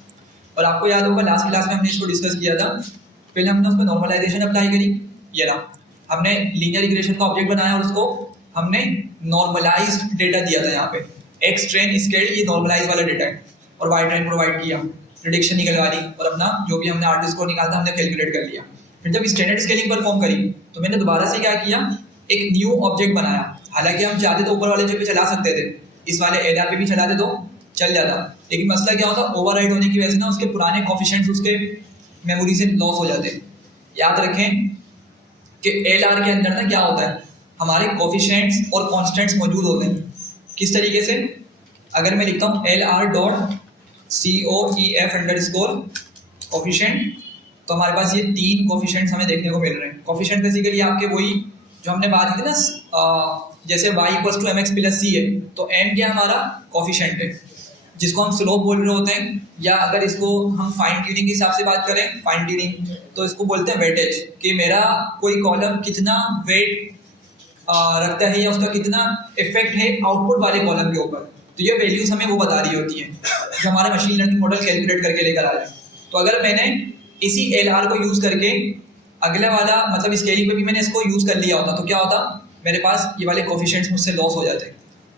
और आपको याद होगा लास्ट क्लास में हमने इसको डिस्कस किया था। पहले हमने उस पर नॉर्मलाइजेशन अप्लाई करी, ये रहा, हमने लीनियर रिग्रेशन का ऑब्जेक्ट बनाया और उसको हमने नॉर्मलाइज्ड डेटा दिया था। यहाँ पे एक्स ट्रेन स्केल्ड, ये नॉर्मलाइज वाला डेटा है, और वाई ट्रेन प्रोवाइड किया, प्रेडिक्शन निकलवा ली, और अपना जो भी हमने आर्टिस्ट को निकाला था हमने कैलकुलेट कर लिया। फिर जब स्टैंडर्ड स्केलिंग परफॉर्म करी तो मैंने दोबारा से क्या किया, एक न्यू ऑब्जेक्ट बनाया। हालांकि हम चाहते तो ऊपर वाले पे चला सकते थे, इस वाले LR पे भी चलाते तो चल जाता, लेकिन मसला क्या होता, ओवरराइड होने की वजह से ना उसके पुराने कोफिशिएंट्स उसके मेमोरी से लॉस हो जाते। याद रखें कि LR के अंदर ना क्या होता है, हमारे कोफिशिएंट्स और कांस्टेंट्स मौजूद होते हैं। किस तरीके से, अगर मैं लिखता हूँ LR dot COEF underscore coefficient, तो हमारे पास ये 3 कोफिशिएंट्स हमें देखने को मिल रहे हैं। कोफिशिएंट बेसिकली आपके वही जो हमने बात की थी ना, जैसे y = mx + c है, तो m क्या हमारा कोफिशिएंट है, जिसको हम स्लोप बोल रहे होते हैं, या अगर इसको हम फाइन ट्यूनिंग के हिसाब से बात करें, फाइन ट्यूनिंग, तो इसको बोलते हैं वेटेज, कि मेरा कोई कॉलम कितना वेट रखता है या उसका कितना इफेक्ट है आउटपुट वाले कॉलम के ऊपर। तो ये वैल्यूज हमें वो बता रही होती हैं जो हमारा मशीन लर्निंग मॉडल कैलकुलेट करके लेकर आ रहा है। तो अगर मैंने इसी LR को यूज़ करके अगले वाला मतलब स्केलिंग पे भी मैंने इसको यूज़ कर लिया होता, तो क्या होता, मेरे पास ये वाले कोफिशिएंट्स मुझसे लॉस हो जाते।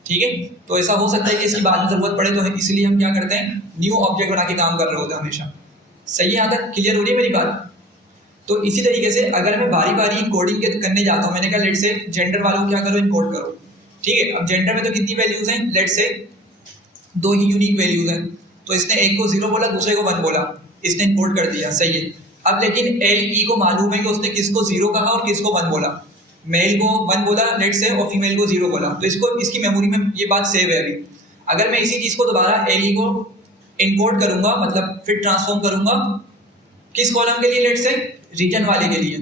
ठीक है, तो ऐसा हो सकता है कि इसकी बाद में ज़रूरत पड़े, तो इसलिए हम क्या करते हैं, न्यू ऑब्जेक्ट बना के काम कर रहे होते हैं हमेशा। सही है, यहाँ तक क्लियर हो रही है मेरी बात? तो इसी तरीके से अगर मैं बारी बारी कोडिंग करने जाता हूँ, मैंने कहा लेट से जेंडर वालों को क्या करो, इनकोड करो। ठीक है, अब जेंडर में तो कितनी वैल्यूज हैं, लेट से 2 ही यूनिक वैल्यूज हैं, तो इसने एक को 0 बोला, दूसरे को 1 बोला, इसने इनकोड कर दिया। सही है, अब लेकिन LE को मालूम है कि उसने किसको 0 कहा और किसको 1 बोला। मेल को 1 बोला लेट से, और फीमेल को 0 बोला, तो इसको इसकी मेमोरी में ये बात सेव है अभी। अगर मैं इसी चीज़ को दोबारा LE को इनकोड करूंगा, मतलब फिर ट्रांसफॉर्म करूंगा किस कॉलम के लिए, लेट से रीजन वाले के लिए।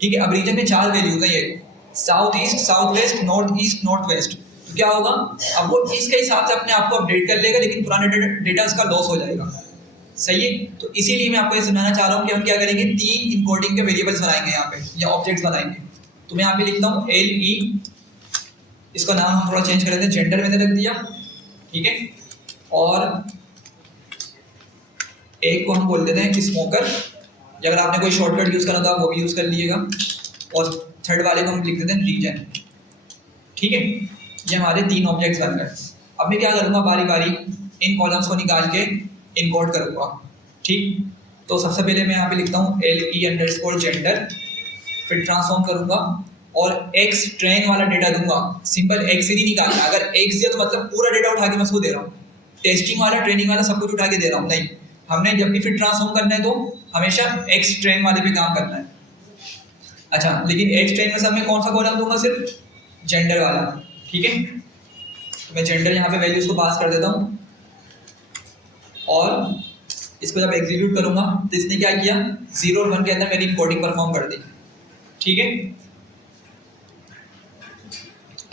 ठीक है, अब रीजन में 4 वैल्यूज हैं, ये south east, south west, north east, north waste. तो क्या होगा, अब वो इसके हिसाब से अपने आप को अपडेट कर लेगा, लेकिन पुराने डेटा उसका लॉस हो जाएगा। सही है, तो इसीलिए मैं आपको ये समझाना चाह रहा हूँ कि हम क्या करेंगे, 3 इनकोडिंग के वेरिएबल्स बनाएंगे यहाँ पे, या ऑब्जेक्ट्स बनाएंगे। तो मैं यहाँ पे लिखता हूँ LE, इसका नाम हम थोड़ा चेंज कर देते हैं, जेंडर मैंने रख दिया। ठीक है, और एक को हम बोल देते हैं स्मोकर, या अगर आपने कोई शॉर्टकट यूज़ करा तो आप वो भी यूज़ कर लीजिएगा। और थर्ड वाले को हम लिख देते हैं रीजन। ठीक है, ये हमारे 3 ऑब्जेक्ट्स बन गए। अब मैं क्या करूँगा, बारी बारी इन कॉलम्स को निकाल के इनकोड करूँगा। ठीक, तो सबसे पहले मैं यहाँ पे लिखता हूँ LE अंडरस्कोर जेंडर, फिर ट्रांसफॉर्म करूँगा और एक्स ट्रेन वाला डेटा दूंगा। सिंपल एक्स ही नहीं निकालना, अगर एक्स दिया तो मतलब पूरा डेटा उठा के मैं उसको दे रहा हूँ, टेस्टिंग वाला, ट्रेनिंग वाला सब कुछ उठा के दे रहा हूँ, नहीं। हमने जब भी फिर ट्रांसफॉर्म करना है तो हमेशा एक्स ट्रेन वाले पे काम करना है। अच्छा, लेकिन एक्स ट्रेन में सब मैं कौन सा कॉलम दूंगा, सिर्फ जेंडर वाला। ठीक है, तो मैं जेंडर यहाँ पे वैल्यूज को पास कर देता हूँ, और इसको जब एग्जीक्यूट करूंगा तो इसने क्या किया, 0 और 1 के अंदर मेरी कोडिंग परफॉर्म कर दी। ठीक है,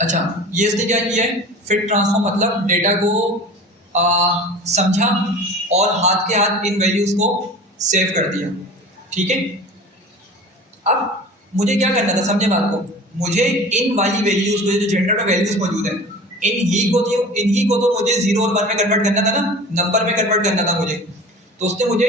अच्छा, ये इसने क्या किया है, फिट ट्रांसफॉर्म, मतलब डेटा को समझा और हाथ के हाथ इन वैल्यूज को सेव कर दिया। ठीक है, अब मुझे क्या करना था, समझे बात को, मुझे इन वाली वैल्यूज को, जो जेंडर में वैल्यूज मौजूद है, इन्हीं को तो मुझे 0 और 1 में कन्वर्ट करना था ना, नंबर में कन्वर्ट करना था मुझे। तो उसने मुझे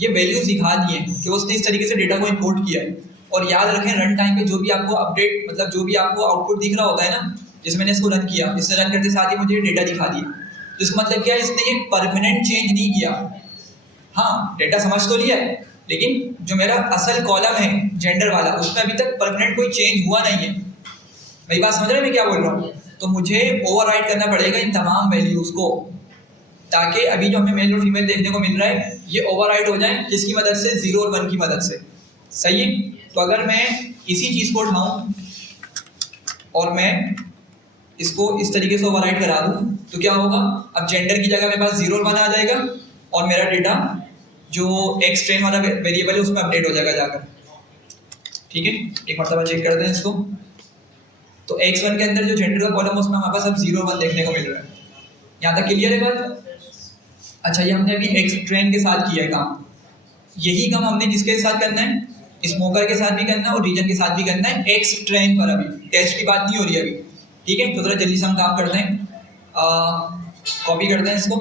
ये वैल्यूज दिखा दी है कि उसने इस तरीके से डेटा को इंपोर्ट किया है। और याद रखें, रन टाइम पे जो भी आपको अपडेट, मतलब जो भी आपको आउटपुट दिख रहा होता है ना, जैसे मैंने इसको रन किया, इसने रन करते साथ ही मुझे डेटा दिखा दिया। तो इसका मतलब क्या है, इसने ये परमानेंट चेंज नहीं किया। हाँ, डेटा समझ तो लिया है, लेकिन जो मेरा असल कॉलम है जेंडर वाला, उसमें अभी तक परमानेंट कोई चेंज हुआ नहीं है। मेरी बात समझ रहे हैं मैं क्या बोल रहा हूँ? तो मुझे ओवरराइड करना पड़ेगा इन तमाम वैल्यूज को, ताकि अभी जो हमें मेल और फीमेल देखने को मिल रहा है ये ओवरराइड हो जाए, किसकी मदद से, 0 और 1 की मदद से। सही है, तो अगर मैं इसी चीज़ को उठाऊं और मैं इसको इस तरीके से ओवरराइड करा दूं, तो क्या होगा, अब जेंडर की जगह मेरे पास 0 और 1 आ जाएगा, और मेरा डेटा जो एक्स ट्रेन वाला वेरिएबल है उसमें अपडेट हो जाएगा जाकर। ठीक है, एक मरतबा चेक करते हैं इसको। तो x1 के अंदर जो जेंडर का कॉलम उसमें हमारे पास अब 0 1 देखने को मिल रहा है। यहाँ तक क्लियर है बात? अच्छा, ये हमने अभी एक्स ट्रेन के साथ किया है काम, यही काम हमने किसके साथ करना है? स्मोकर के साथ भी करना है और रीजन के साथ भी करना है एक्स ट्रेन पर। अभी टेस्ट की बात नहीं हो रही अभी, ठीक है? तो थोड़ा जल्दी से हम काम करते हैं, कॉपी करते हैं इसको,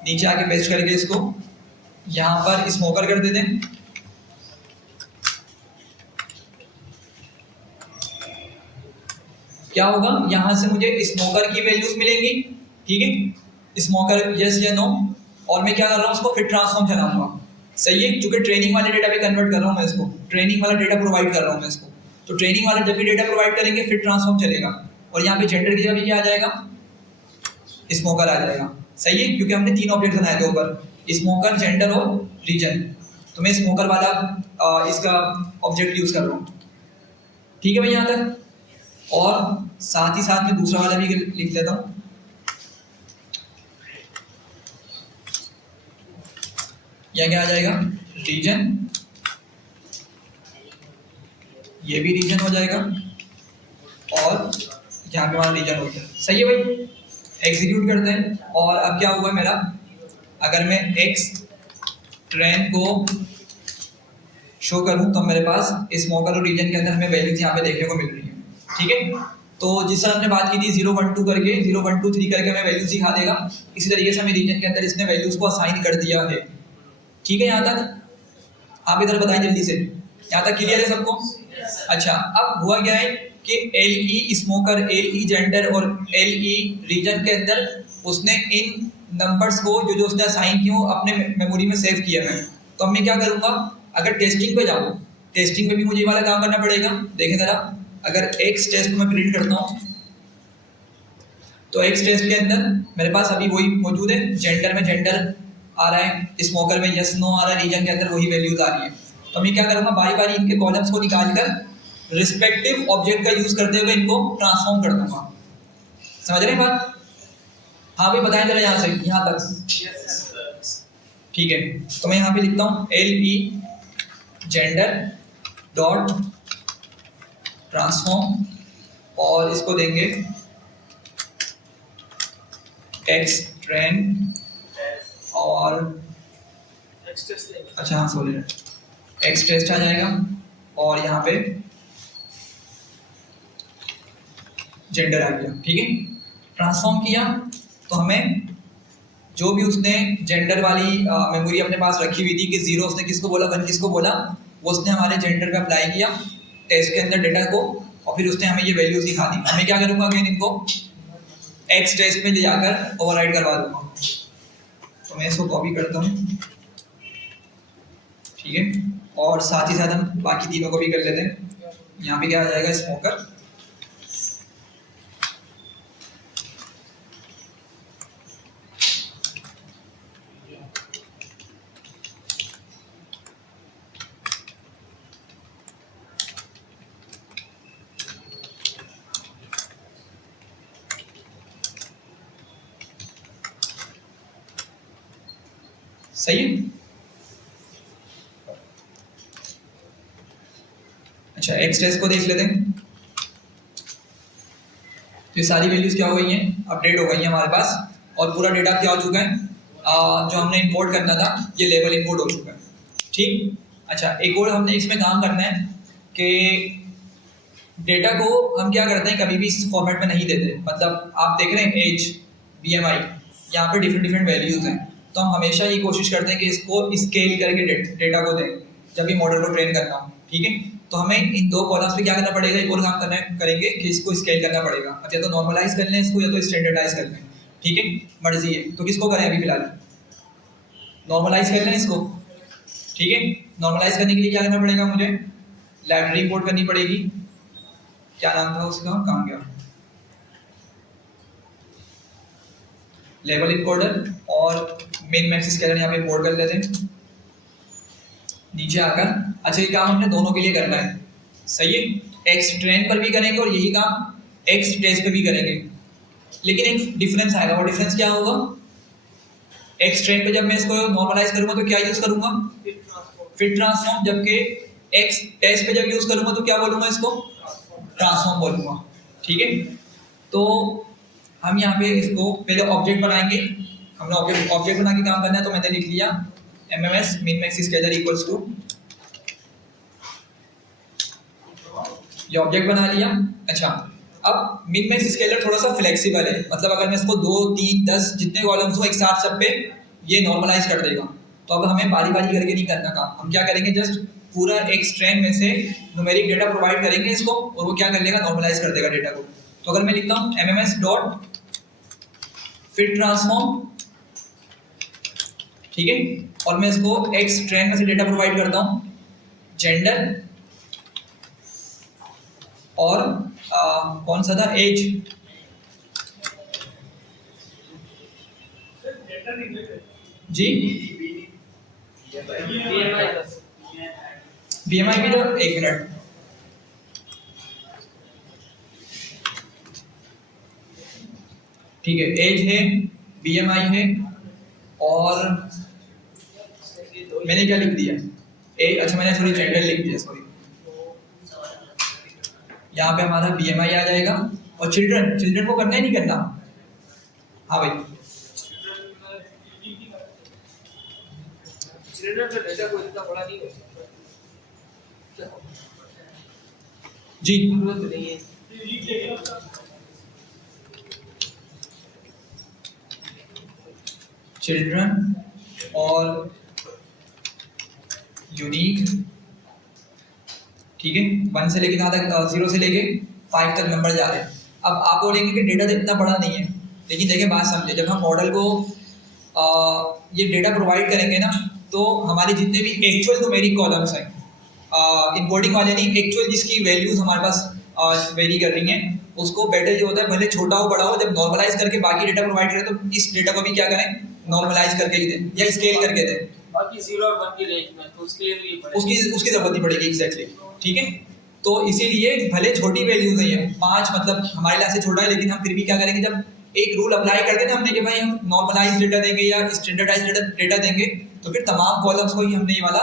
नीचे आके पेस्ट करके इसको यहाँ पर स्मोकर कर देते हैं। क्या होगा, यहाँ से मुझे स्मोकर की वैल्यूज मिलेंगी, ठीक है? स्मोकर यस या नो, और मैं क्या कर रहा हूँ उसको फिट ट्रांसफॉर्म चलाऊंगा, सही है? क्योंकि ट्रेनिंग वाले डेटा पे कन्वर्ट कर रहा हूँ मैं इसको, ट्रेनिंग वाला डेटा प्रोवाइड कर रहा हूँ मैं इसको। तो ट्रेनिंग वाला जब भी डेटा प्रोवाइड करेंगे फिट ट्रांसफॉर्म चलेगा, और यहाँ पे जेंडर की जगह क्या आ जाएगा? स्मोकर आ जाएगा, सही है? क्योंकि हमने 3 ऑब्जेक्ट बनाए थे ऊपर, स्मोकर, जेंडर और रीजन। तो मैं स्मोकर वाला इसका ऑब्जेक्ट यूज कर रहा हूँ, ठीक है भाई यहाँ तक? और साथ ही साथ में दूसरा वाला भी लिख देता हूँ, यह क्या आ जाएगा? रीजन, ये भी रीजन हो जाएगा, और यहाँ पे हमारा रीजन हो गया, सही है भाई? एग्जीक्यूट करते हैं, और अब क्या हुआ मेरा, अगर मैं एक्स ट्रेन को शो करूं तो मेरे पास स्मोकर और रीजन के अंदर हमें वैल्यूज यहाँ पे देखने को मिल रही है, ठीक है? तो जिस तरह हमने बात की थी 0 1 2 करके, 0 1 2 3 करके हमें वैल्यूज दिखा देगा, इसी तरीके से हमें रीजन के अंदर इसने वैल्यूज को असाइन कर दिया है, ठीक है? यहाँ तक आप इधर बताएं जल्दी से, यहाँ तक क्लियर है सबको? अच्छा, अब हुआ क्या है कि L E smoker, L E gender और एल ई रीजन के अंदर उसने इन नंबर्स को जो उसने असाइन किए अपने मेमोरी में सेव किया है। तो अब मैं क्या करूँगा, अगर टेस्टिंग पे जाऊँ, टेस्टिंग में भी मुझे ये वाला काम करना पड़ेगा। देखें ज़रा, अगर एक्स टेस्ट को मैं प्रिंट करता हूँ तो एक्स टेस्ट के अंदर मेरे पास अभी वही मौजूद है, जेंडर में जेंडर आ रहा है, स्मोकर में यस नो आ रहा है, रीजन के अंदर वही वैल्यूज आ रही है। तो मैं क्या करूँगा, बारी बारी इनके कॉलम्स को निकाल कर रिस्पेक्टिव ऑब्जेक्ट का यूज करते हुए इनको ट्रांसफॉर्म कर दूंगा। समझ रहे हैं बात? हाँ भाई बताएं जरा यहाँ से यहाँ तक, ठीक है? तो मैं यहाँ पे लिखता हूँ L E gender dot transform, और इसको देंगे एक्स ट्रेन, और अच्छा हाँ सॉरी एक्स टेस्ट आ जाएगा, और यहाँ पे जेंडर आ गया, ठीक है? ट्रांसफॉर्म किया तो हमें जो भी उसने जेंडर वाली मेमोरी अपने पास रखी हुई थी कि 0 उसने किसको बोला, 1 किसको बोला, वो उसने हमारे जेंडर पे अप्लाई किया टेस्ट के अंदर डेटा को, और फिर उसने हमें ये वैल्यूज दिखा दी। हमें क्या करूँगा, अगेन इनको एक्स टेस्ट में ले जाकर ओवरराइड करवा दूंगा। तो मैं इसको कॉपी करता हूँ, ठीक है? और साथ ही साथ हम बाकी तीनों को भी कर लेते हैं। यहाँ पे क्या आ जाएगा, स्मोकर, सही है? अच्छा, एक्स टेस्ट को देख लेते हैं। तो ये सारी वैल्यूज क्या हो गई हैं, अपडेट हो गई हैं हमारे पास, और पूरा डेटा क्या हो चुका है, जो हमने इंपोर्ट करना था ये लेवल इंपोर्ट हो चुका है, ठीक? अच्छा, एक और हमने इसमें काम करना है कि डेटा को हम क्या करते हैं, कभी भी इस फॉर्मेट में नहीं देते। मतलब आप देख रहे हैं एज, BMI, यहाँ पे डिफरेंट डिफरेंट वैल्यूज हैं, तो हम हमेशा ये कोशिश करते हैं कि इसको स्केल करके डेटा को दें जब भी मॉडल को ट्रेन करना हो, ठीक है? तो हमें इन 2 कॉलम्स पे क्या करना पड़ेगा, एक और काम करेंगे कि इसको स्केल करना पड़ेगा। अब या तो नॉर्मलाइज कर लें इसको, या तो स्टैंडर्डाइज कर लें, ठीक है? मर्जी है, तो किसको करें अभी फिलहाल? नॉर्मलाइज कर लें इसको, ठीक है? नॉर्मलाइज करने के लिए क्या करना पड़ेगा, मुझे लाइब्रेरी इंपोर्ट करनी पड़ेगी। क्या नाम था उसका, कहाँ गया, लेवल इंकोडर, और मेन मैक्स स्केलर यहाँ पे इंपोर्ट कर लेते हैं नीचे आकर। अच्छा, ये काम हमने दोनों के लिए करना है, सही है? एक्स ट्रेन पर भी करेंगे और यही काम एक्स टेस्ट पे भी करेंगे, लेकिन एक डिफरेंस आएगा। वो डिफरेंस क्या होगा, एक्स ट्रेन पे जब मैं इसको नॉर्मलाइज करूंगा तो क्या यूज करूंगा, फिट ट्रांसफॉर्म, जबकि एक्स टेस्ट पे जब यूज करूंगा तो क्या बोलूंगा इसको, ट्रांसफॉर्म बोलूँगा, ठीक है। तो हम यहाँ पे इसको पहले ऑब्जेक्ट बनाएंगे, हमने ऑब्जेक्ट बना के काम करना है, तो मैंने लिख लिया MMS min max scaler equals to, ये ऑब्जेक्ट बना लिया। अच्छा, अब min max स्केलर थोड़ा सा फ्लेक्सिबल है, मतलब अगर मैं इसको 2, 3, 10 जितने कॉलम्स हो एक साथ सब पे ये नॉर्मलाइज कर देगा। तो अब हमें बारी बारी करके नहीं करना काम, हम क्या करेंगे, जस्ट पूरा एक स्ट्रिंग में से न्यूमेरिक डेटा प्रोवाइड करेंगे इसको, और वो क्या कर लेगा, नॉर्मलाइज कर देगा डेटा को। तो अगर मैं लिखता हूँ MMS डॉट फिट ट्रांसफॉर्म, ठीक है, और मैं इसको एक स्ट्रिंग में से डेटा प्रोवाइड करता हूँ, जेंडर और कौन सा था, एज, जी BMI भी था, एक मिनट, ठीक है, एज है, BMI है, और मैंने क्या लिख दिया, एज, अच्छा मैंने सॉरी जेंडर लिख दिया, सॉरी, यहाँ पे हमारा BMI आ जाएगा। और चिल्ड्रन को करना ही नहीं करना, हाँ भाई, चिल्ड्रन का डेटा कोई इतना बड़ा नहीं है, जी जरूरत नहीं है। चिल्ड्रन और यूनिक, ठीक है, 1 से लेके कहाँ तक, 0 से लेके 5 तक नंबर जा रहे हैं। अब आप बोलेंगे कि डेटा तो इतना बड़ा नहीं है, लेकिन देखिए बात समझे, जब हम मॉडल को ये डेटा प्रोवाइड करेंगे ना, तो हमारे जितने भी एक्चुअल न्यूमेरिक कॉलम्स हैं, इनकोडिंग वाले नहीं, एक्चुअल जिसकी वैल्यूज हमारे पास वेरी कर रही हैं, उसको बेटर ये होता है, भले छोटा हो बड़ा हो, जब नॉर्मलाइज करके बाकी डेटा प्रोवाइड करें तो इस डेटा को भी क्या करें, नॉर्मलाइज करके ही दें या स्केल करके दें, बाकी 0 और 1 की रेंज में, तो उसके लिए तो ये पड़ेगा, उसकी जरूरत नहीं पड़ेगी, एग्जैक्टली, ठीक है। तो इसीलिए भले छोटी वैल्यूज है, 5 मतलब हमारे लिए से छोटा है, लेकिन हम फिर भी क्या करेंगे, जब एक रूल अप्लाई कर देना हमने कि भाई हम नॉर्मलाइज डेटा देंगे या स्टैंडर्डाइज डेटा देंगे, तो फिर तमाम कॉलम्स को ही हमने ये वाला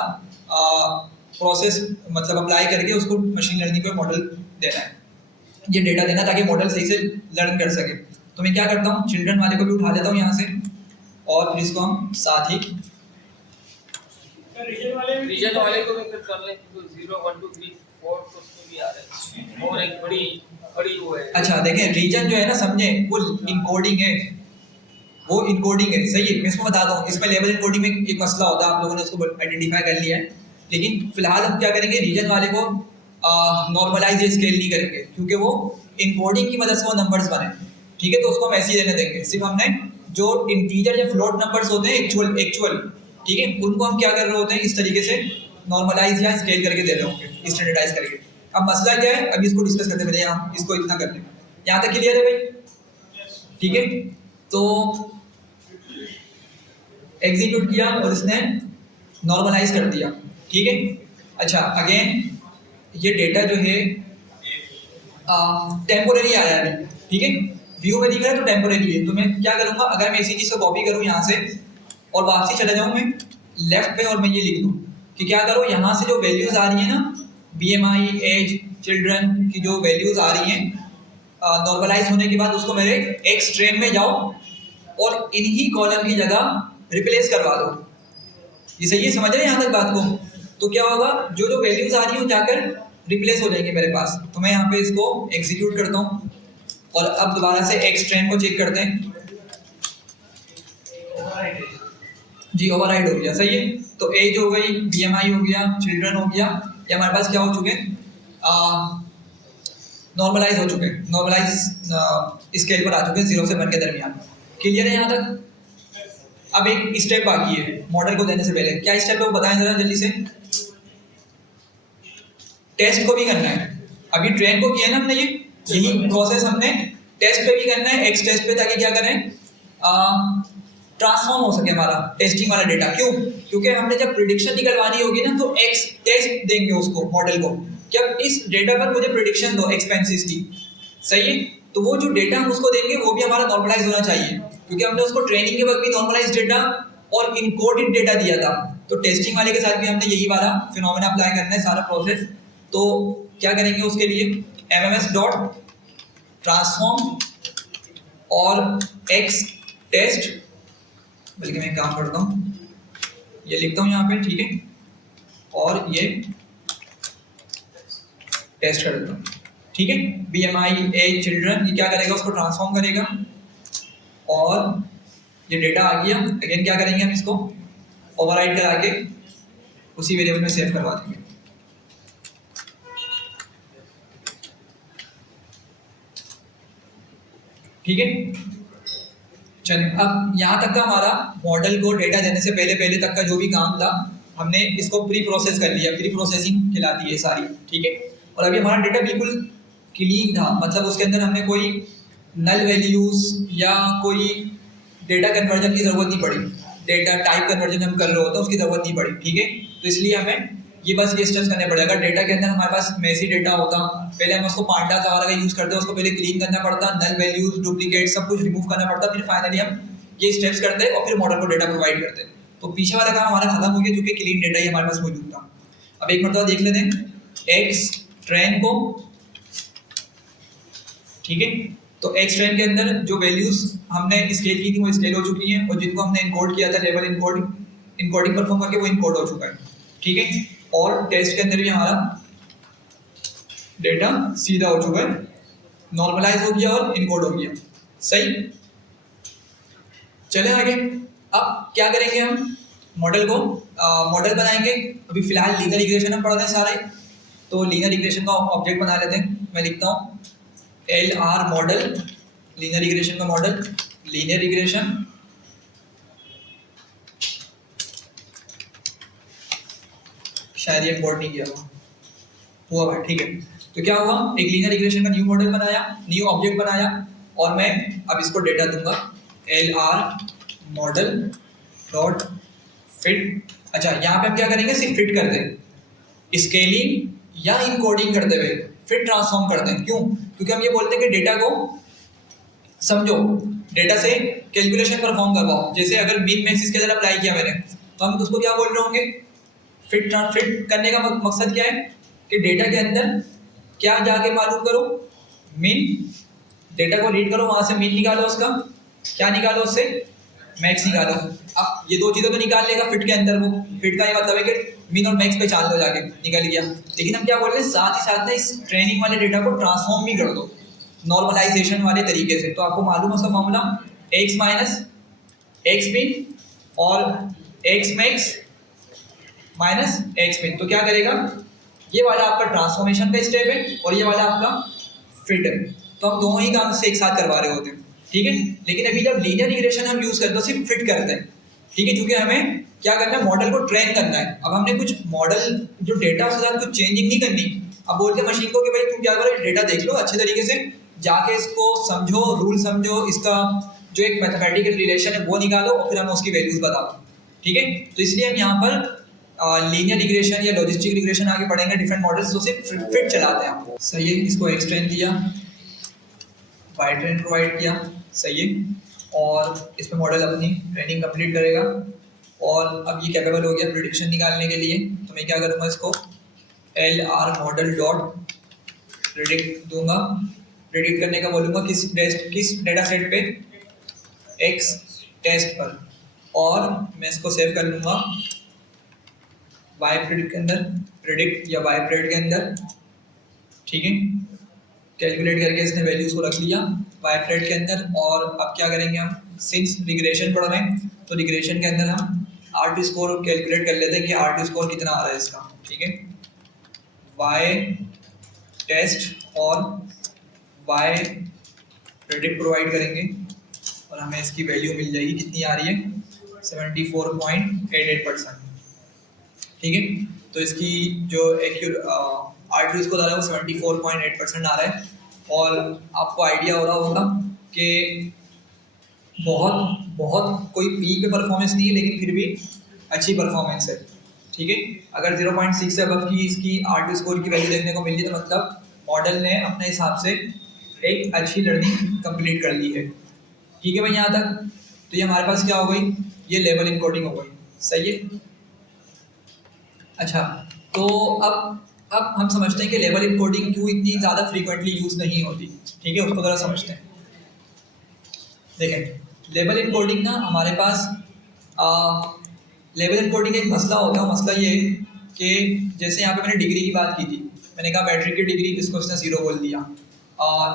प्रोसेस मतलब अप्लाई करके उसको मशीन लर्निंग पे मॉडल देना है, ये डेटा देना, ताकि मॉडल सही से लर्न कर सके। तो मैं क्या करता हूँ, चिल्ड्रन वाले को भी उठा लेता हूँ यहाँ से, और फिर इसको हम साथ ही रीजन वाले को भी फिर कर लें, क्योंकि 0, 1, 2, 3, 4 तो उसमें भी आ रहा है, और एक बड़ी वो है। अच्छा देखें, रीजन जो है ना, समझे, वो इनकोडिंग है, वो इनकोडिंग है, सही है। मैं इसमें बताता हूँ, इसमें लेवल इनकोडिंग में एक मसला होता है, आप लोगों ने उसको आइडेंटिफाई कर लिया है, लेकिन फिलहाल हम क्या करेंगे, रीजन वाले को नॉर्मलाइज या स्केल नहीं करेंगे, क्योंकि वो इनकोडिंग की मदद से वो नंबर्स बने, ठीक है, तो उसको हम ऐसे ही देने देंगे। सिर्फ हमने जो इंटीजर या फ्लोट नंबर्स होते हैं, एक्चुअल, ठीक है, उनको हम क्या कर रहे होते हैं, इस तरीके से नॉर्मलाइज या स्केल करके दे रहे होंगे, स्टैंडर्डाइज करके। अब मसला क्या है, अभी इसको डिस्कस करते पहले, यहाँ इसको इतना कर लें, यहाँ तक क्लियर है भाई, ठीक है। तो एग्जीक्यूट किया और इसने नॉर्मलाइज कर दिया, ठीक है। अच्छा, अगेन ये डेटा जो है टेम्पोरेरी आया है, ठीक है, व्यू में दिख रहा है तो टेम्पोरेरी है। तो मैं क्या करूँगा, अगर मैं इसी चीज़ को कॉपी करूँ यहाँ से और वापसी चला जाऊँ मैं लेफ्ट पे, और मैं ये लिख दूँ कि क्या करो, यहाँ से जो वैल्यूज़ आ रही है ना, BMI, एज, चिल्ड्रन की जो वैल्यूज़ आ रही हैं नॉर्मलाइज होने के बाद, उसको मेरे एक स्ट्रिंग में जाओ और इन्हीं कॉलम की जगह रिप्लेस करवा दो। ये सही है, समझ रहे हैं यहाँ तक बात को? तो क्या होगा, जो जो वैल्यूज़ आ रही हैं जाकर रिप्लेस हो जाएंगे मेरे पास। तो मैं यहाँ पे इसको एग्जीक्यूट करता हूँ और अब दोबारा से एक स्ट्रिंग को चेक करते हैं। जी, ओवरराइड हो गया, सही है। तो एज हो गई, BMI हो गया, चिल्ड्रन हो गया, ये हमारे पास क्या हो चुके हैं, नॉर्मलाइज हो चुके हैं, नॉर्मलाइज स्केल पर आ चुके हैं 0 से 1 के दरमियान। क्लियर है यहाँ तक? अब एक स्टेप बाकी है मॉडल को देने से पहले। क्या स्टेप है वो बताएं जरा जल्दी से। टेस्ट को भी करना है, अभी ट्रेन को किया ना हमने, यही प्रोसेस हमने टेस्ट पे भी करना है, एक्स टेस्ट पे, ताकि क्या करें, ट्रांसफॉर्म हो सके हमारा टेस्टिंग वाला डेटा। क्यों? क्योंकि हमने जब प्रिडिक्शन निकलवानी होगी ना, तो एक्स टेस्ट देंगे उसको, मॉडल को, क्या इस डेटा पर मुझे प्रिडिक्शन दो एक्सपेंसेस की, सही है। तो वो जो डेटा हम उसको देंगे वो भी हमारा नॉर्मलाइज होना चाहिए, क्योंकि हमने उसको ट्रेनिंग के वक्त भी नॉर्मलाइज डेटा और इनकोडेड डेटा दिया था। तो टेस्टिंग वाले के साथ भी हमने यही वाला फिनोमेना अप्लाई करना है, सारा प्रोसेस। तो क्या करेंगे उसके लिए, MMS डॉट ट्रांसफॉर्म और एक्स टेस्ट, बल्कि मैं एक काम करता हूँ, ये लिखता हूँ यहाँ पे, ठीक है, और ये टेस्ट कर देता हूँ, ठीक है। BMI एज चिल्ड्रन, ये क्या करेगा, उसको ट्रांसफॉर्म करेगा और ये डेटा आ गया। अगेन क्या करेंगे, हम इसको ओवरराइड करा के उसी वेरिएबल में सेव करवा देंगे। ठीक है, चलिए अब यहाँ तक का हमारा मॉडल को डेटा देने से पहले तक का जो भी काम था हमने इसको प्री प्रोसेस कर लिया, प्री प्रोसेसिंग खिलाती है सारी, ठीक है। और अभी हमारा डेटा बिल्कुल क्लीन था, मतलब उसके अंदर हमें कोई नल वैल्यूज या कोई डेटा कन्वर्जन की ज़रूरत नहीं पड़ी, डेटा टाइप कन्वर्जन हम कर रहे होते हैं उसकी ज़रूरत नहीं पड़ी, ठीक है। तो इसलिए हमें ये बस ये स्टेप्स करने पड़ेगा। अगर डेटा के अंदर हमारे पास मेसी डेटा होता, पहले हम उसको पांडास वगैरह का यूज़ करते हैं, उसको पहले क्लीन करना पड़ता, नल वैल्यूज डुप्लीकेट सब कुछ रिमूव करना पड़ता, फिर फाइनली हम ये स्टेप्स करते और फिर मॉडल को डेटा प्रोवाइड करते। तो पीछे वाला काम हमारा खत्म हो गया क्योंकि क्लीन डेटा ही हमारे पास मौजूद था। अब एक मरतबा देख लेते हैं एक्स ट्रेन को, ठीक है। तो एक्स ट्रेन के अंदर जो वैल्यूज हमने स्केल की थी वो स्केल हो चुकी हैं, और जिनको हमने इनकोड किया था लेवल इनकोडिंग परफॉर्म करके वो इनकोड हो चुका है, ठीक है। और टेस्ट के अंदर भी हमारा डेटा सीधा हो चुका है, नॉर्मलाइज हो गया और इनकोड हो गया, सही। चले आगे, अब क्या करेंगे, हम मॉडल को मॉडल बनाएंगे। अभी फिलहाल लीनियर रिग्रेशन हम पढ़ रहे हैं सारे, तो लीनियर रिग्रेशन का ऑब्जेक्ट बना लेते हैं। मैं लिखता हूँ LR मॉडल, लीनियर रिग्रेशन का मॉडल, लीनियर रिग्रेशन शायद ये इंपोर्ट नहीं किया हुआ भाई, ठीक है। तो क्या हुआ, एक लीनियर रिग्रेशन का न्यू मॉडल बनाया, न्यू ऑब्जेक्ट बनाया, और मैं अब इसको डेटा दूंगा LR मॉडल डॉट फिट। अच्छा, यहाँ पे हम क्या करेंगे, सिर्फ फिट करते हैं, स्केलिंग या इनकोडिंग करते हुए फिट ट्रांसफॉर्म करते हैं। क्यों, क्योंकि हम ये बोलते हैं कि डेटा को समझो, डेटा से कैलकुलेशन परफॉर्म करवाओ। जैसे अगर मीन मैक्स इसके अंदर अप्लाई किया मैंने, तो हम उसको क्या बोल रहे होंगे, फिट करने का मकसद क्या है कि डेटा के अंदर क्या जाके मालूम करो, मीन, डेटा को रीड करो, वहां से मीन निकालो, उसका क्या निकालो, उससे मैक्स निकालो। अब ये दो चीज़ें तो निकाल लेगा फिट के अंदर, वो फिट का ये मतलब है कि मीन और मैक्स पे चाल दो जाके, निकल गया। लेकिन हम क्या बोल रहे हैं, साथ ही साथ ना इस ट्रेनिंग वाले डेटा को ट्रांसफॉर्म भी कर दो नॉर्मलाइजेशन वाले तरीके से। तो आपको मालूम है उसका formula, x minus x mean और एक्स मैक्स माइनस एक्स मिन। तो क्या करेगा, ये वाला आपका ट्रांसफॉर्मेशन का स्टेप है और ये वाला आपका फिट है। तो हम दोनों ही काम से एक साथ करवा रहे होते हैं, ठीक है। लेकिन अभी जब लीनियर रिग्रेशन हम यूज़ करते हैं सिर्फ फिट करते हैं, ठीक है, क्योंकि हमें क्या करना है, मॉडल को ट्रेन करना है। अब हमने कुछ मॉडल जो डेटा उसके साथ कुछ चेंजिंग नहीं करनी। अब बोलते हैं मशीन को कि भाई तुम क्या करो, डेटा देख लो अच्छे तरीके से, जाके इसको समझो, रूल समझो, इसका जो एक मैथमेटिकल रिलेशन है वो निकालो और फिर हमें उसकी वैल्यूज बताओ, ठीक है। तो इसलिए हम यहाँ पर लीनियर रिग्रेशन या लॉजिस्टिक रिग्रेशन आगे पढ़ेंगे, डिफरेंट मॉडल्स, तो सिर्फ फिट चलाते हैं। सही है, इसको एक्स ट्रेन दिया, वाई ट्रेन प्रोवाइड किया, सही है, और इस पर मॉडल अपनी ट्रेनिंग कंप्लीट करेगा। और अब ये कैपेबल हो गया प्रेडिक्शन निकालने के लिए। तो मैं क्या करूँगा, इसको LR मॉडल डॉट प्रेडिक्ट दूंगा। प्रेडिक्ट करने का बोलूँगा किस डेटा सेट पे, एक्स टेस्ट पर, और मैं इसको सेव कर लूँगा वाई प्रेडिक्ट के अंदर, प्रेडिक्ट या वाई प्रेडिक्ट के अंदर, ठीक है। कैलकुलेट करके इसने वैल्यूज को रख लिया वाई प्रेडिक्ट के अंदर। और अब क्या करेंगे, हम सिंस रिग्रेशन पढ़ रहे हैं तो रिग्रेशन के अंदर हम R2 स्कोर कैलकुलेट कर लेते हैं कि R2 स्कोर कितना आ रहा है इसका, ठीक है। वाई टेस्ट और वाई प्रेडिक्ट प्रोवाइड करेंगे और हमें इसकी वैल्यू मिल जाएगी, कितनी आ रही है, 74.88%, ठीक है। तो इसकी जो R2 स्कोर आ रहा है वो 74.8% आ रहा है। और आपको आइडिया हो रहा होगा कि बहुत कोई पी पे परफॉर्मेंस नहीं है, लेकिन फिर भी अच्छी परफॉर्मेंस है, ठीक है। अगर 0.6 से अबव की इसकी R2 स्कोर की वैल्यू देखने को मिली तो मतलब मॉडल ने अपने हिसाब से एक अच्छी लर्निंग कंप्लीट कर ली है, ठीक है भाई, यहाँ तक। तो ये हमारे पास क्या हो गई, ये लेवल इनकोडिंग हो गई, सही है। अच्छा, तो अब अब हम समझते हैं कि लेवल इनकोडिंग क्यों इतनी ज़्यादा फ्रीक्वेंटली यूज़ नहीं होती, ठीक है, उसको ज़रा समझते हैं। देखें, लेवल इनकोडिंग ना हमारे पास लेवल इनकोडिंग का एक मसला होता है। मसला ये है कि जैसे यहाँ पे मैंने डिग्री की बात की थी, मैंने कहा मैट्रिक की डिग्री इसको उसने 0 बोल दिया,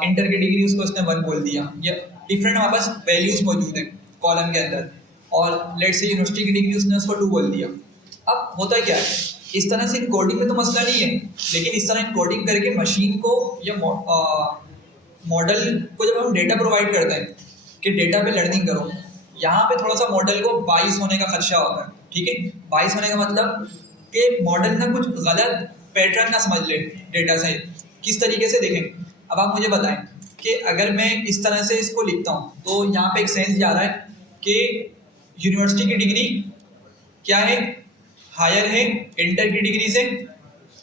इंटर की डिग्री उसको उसने 1 बोल दिया। ये डिफरेंट हमारे पास वैल्यूज़ मौजूद हैं कॉलम के अंदर, और लेट से यूनिवर्सिटी की डिग्री उसने उसको 2 बोल दिया। अब होता क्या है, इस तरह से इनकोडिंग में तो मसला नहीं है, लेकिन इस तरह इनकोडिंग करके मशीन को या मॉडल को जब हम डेटा प्रोवाइड करते हैं कि डेटा पे लर्निंग करो, यहाँ पे थोड़ा सा मॉडल को बाइस होने का खदशा होता है, ठीक है। बाइस होने का मतलब कि मॉडल ना कुछ गलत पैटर्न ना समझ ले डेटा से। किस तरीके से, देखें, अब आप मुझे बताएं कि अगर मैं इस तरह से इसको लिखता हूँ तो यहाँ पे एक सेंस जा रहा है कि यूनिवर्सिटी की डिग्री क्या है, हायर है इंटर की डिग्री से,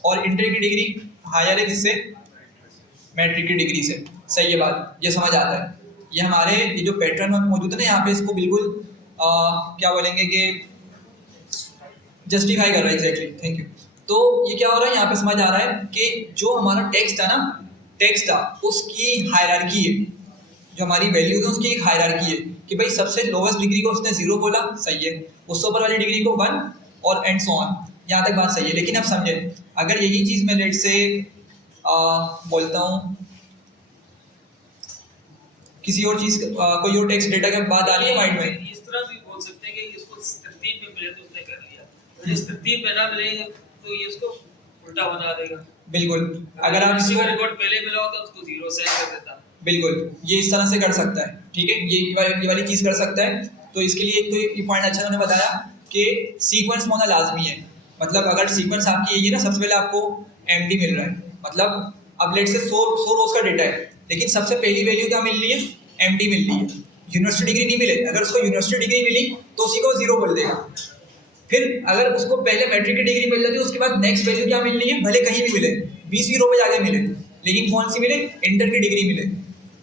और इंटर की डिग्री हायर है किससे, मैट्रिक की डिग्री से। सही है बात, ये समझ आता है। ये हमारे ये जो पैटर्न मौजूद है ना यहाँ पे, इसको बिल्कुल क्या बोलेंगे कि जस्टिफाई कर रहा है। Exactly, thank you. तो ये क्या हो रहा है यहाँ पे, समझ आ रहा है कि जो हमारा टेक्स्ट था ना, टेक्स्ट था उसकी हायरार्की है, जो हमारी वैल्यूज है उसकी एक हायरार्की है कि भाई सबसे लोवेस्ट डिग्री को उसने 0 बोला, सही है, उससे ऊपर वाली डिग्री को 1, और एंड सो ऑन। यहाँ तक बात सही है। लेकिन अब समझे, अगर यही चीज़ मैं लेट से बोलता हूँ किसी और चीज़, कोई और टेक्स्ट डेटा के बाद आ रही है माइंड में, इस तरह भी बोल सकते हैं कि इसको तरतीब में मिले तो उसने कर लिया, जिस तरतीब में ना मिले तो ये इसको उल्टा बना देगा। बिल्कुल, अगर आप किसी इसको का रिकॉर्ड पहले मिला होता उसको 0 सेट कर देता। बिल्कुल, ये इस तरह से कर सकता है, ठीक है, ये वाली चीज़ कर सकता है। तो इसके लिए एक तो ये पॉइंट अच्छा उन्होंने बताया कि सीक्वेंस होना लाजमी है। मतलब अगर सीक्वेंस आपकी यही है ना, सबसे पहले आपको एमडी मिल रहा है, मतलब अब लेट से 100 रोज का डेटा है, लेकिन सबसे पहली वैल्यू क्या मिल रही है, एमडी मिल रही है। यूनिवर्सिटी डिग्री नहीं मिले, अगर उसको यूनिवर्सिटी डिग्री मिली तो उसी को 0 बोल देगा। फिर अगर उसको पहले मैट्रिक की डिग्री मिल जाती है, उसके बाद नेक्स्ट वैल्यू क्या मिल रही है, भले कहीं भी मिले, 20वीं रो पे जाके मिले, लेकिन कौन सी मिले, इंटर की डिग्री मिले,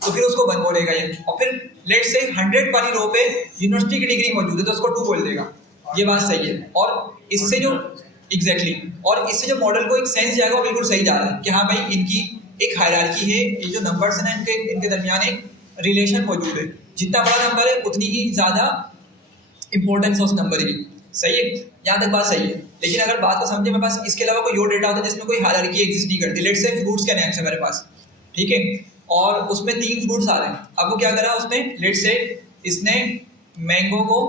तो फिर उसको 1 बोलेगा ये। और फिर लेट से 100 वाली रो पे यूनिवर्सिटी की डिग्री मौजूद है तो उसको 2 बोल देगा। ये बात सही है। और इससे जो और इससे जो मॉडल को एक सेंस जाएगा वो बिल्कुल सही जा रहा है कि हाँ भाई इनकी एक हायरार्की है, ये जो नंबर्स हैं ना इनके दरमियान एक रिलेशन मौजूद है। जितना बड़ा नंबर है उतनी ही ज़्यादा इंपॉर्टेंस है उस नंबर की। सही है, यहाँ तक बात सही है। लेकिन अगर बात को समझे, मेरे पास इसके अलावा कोई और डेटा होता है जिसमें कोई हायरार्की एग्जिस्ट नहीं करती। लेट्स से फ्रूट्स के नेम्स है मेरे पास, ठीक है, और उसमें 3 फ्रूट्स आ रहे हैं। अब वो क्या करा उसने, लेट्स से इसने मैंगो को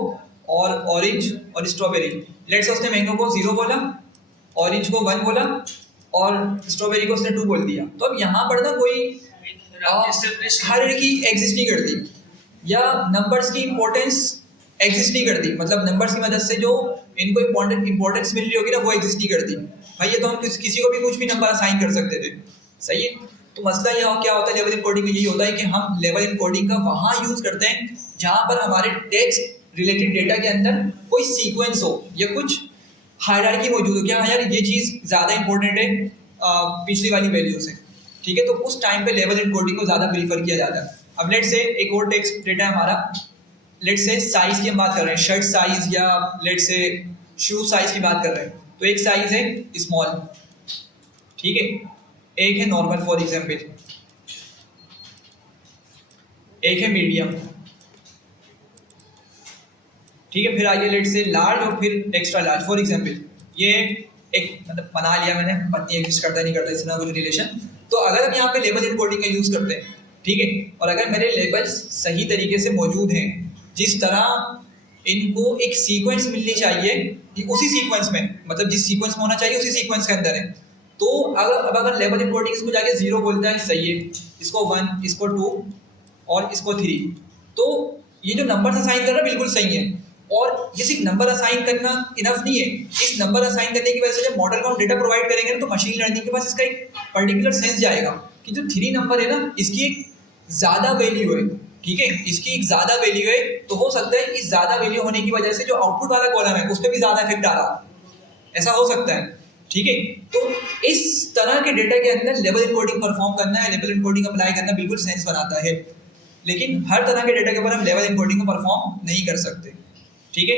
और ऑरेंज और स्ट्रॉबेरी, लेट्स से उसने मैंगो को 0 बोला, ऑरेंज को 1 बोला और स्ट्रॉबेरी को उसने 2 बोल दिया। तो अब यहाँ पर ना कोई हायरार्की एग्जिस्ट नहीं करती या नंबर्स की इंपॉर्टेंस एग्जिस्ट नहीं करती। मतलब नंबर्स की मदद से जो इनको इंपॉर्टेंस मिल रही होगी ना, वो एग्जिस्ट नहीं करती। भाई ये तो हम किसी को भी कुछ भी नंबर असाइन कर सकते थे। सही है। तो मसला यह क्या होता है लेवल इनकोडिंग में, यही होता है कि हम लेवल इनकोडिंग का वहाँ यूज़ करते हैं जहाँ पर हमारे टेक्स्ट रिलेटेड डेटा के अंदर कोई सीक्वेंस हो या कुछ हायरार्की मौजूद हो। क्या हाँ यार ये चीज़ ज़्यादा इंपॉर्टेंट है पिछली वाली वैल्यू से, ठीक है, तो उस टाइम पे लेवल इनकोडिंग को ज़्यादा प्रीफर किया जाता है। अब लेट से एक और टेक्स्ट डेटा है हमारा, लेट से साइज़ की हम बात कर रहे हैं, शर्ट साइज़ या लेट से शूज साइज़ की बात कर रहे हैं। तो एक साइज़ है स्मॉल, ठीक है, एक है नॉर्मल फॉर एग्जाम्पल, एक है मीडियम, ठीक है, फिर आइए लेट से लार्ज और फिर एक्स्ट्रा लार्ज। फॉर एग्जाम्पल ये एक मतलब बना लिया मैंने, पत्नी एग्जिस्ट करता नहीं करता इसमें कोई रिलेशन। तो अगर हम यहाँ पे लेबल इनकोडिंग का यूज़ करते हैं, ठीक है, और अगर मेरे लेबल्स सही तरीके से मौजूद हैं, जिस तरह इनको एक सीक्वेंस मिलनी चाहिए कि उसी सीक्वेंस में, मतलब जिस सीक्वेंस में होना चाहिए उसी सीक्वेंस के अंदर है, तो अगर लेवल इनकोडिंग इसको जाके 0 बोलता है, सही है, इसको 1, इसको 2 और इसको 3, तो ये जो नंबर असाइन कर रहा है बिल्कुल सही है। और ये सिर्फ नंबर असाइन करना इनफ नहीं है, इस नंबर असाइन करने की वजह से जब मॉडल को हम डेटा प्रोवाइड करेंगे ना, तो मशीन लर्निंग के पास इसका एक पर्टिकुलर सेंस जाएगा कि जो 3 नंबर है ना, इसकी एक ज़्यादा वैल्यू है, ठीक है, इसकी एक ज़्यादा वैल्यू है, तो हो सकता है इस ज़्यादा वैल्यू होने की वजह से जो आउटपुट वाला कॉलम है उस पर भी ज़्यादा इफेक्ट आ रहा, ऐसा हो सकता है, ठीक है। तो इस तरह के डेटा के अंदर लेवल इनकोडिंग परफॉर्म करना है, लेवल इनकोडिंग अप्लाई करना बिल्कुल सेंस बनाता है। लेकिन हर तरह के डेटा के ऊपर हम लेवल इनकोडिंग को परफॉर्म नहीं कर सकते, ठीक है।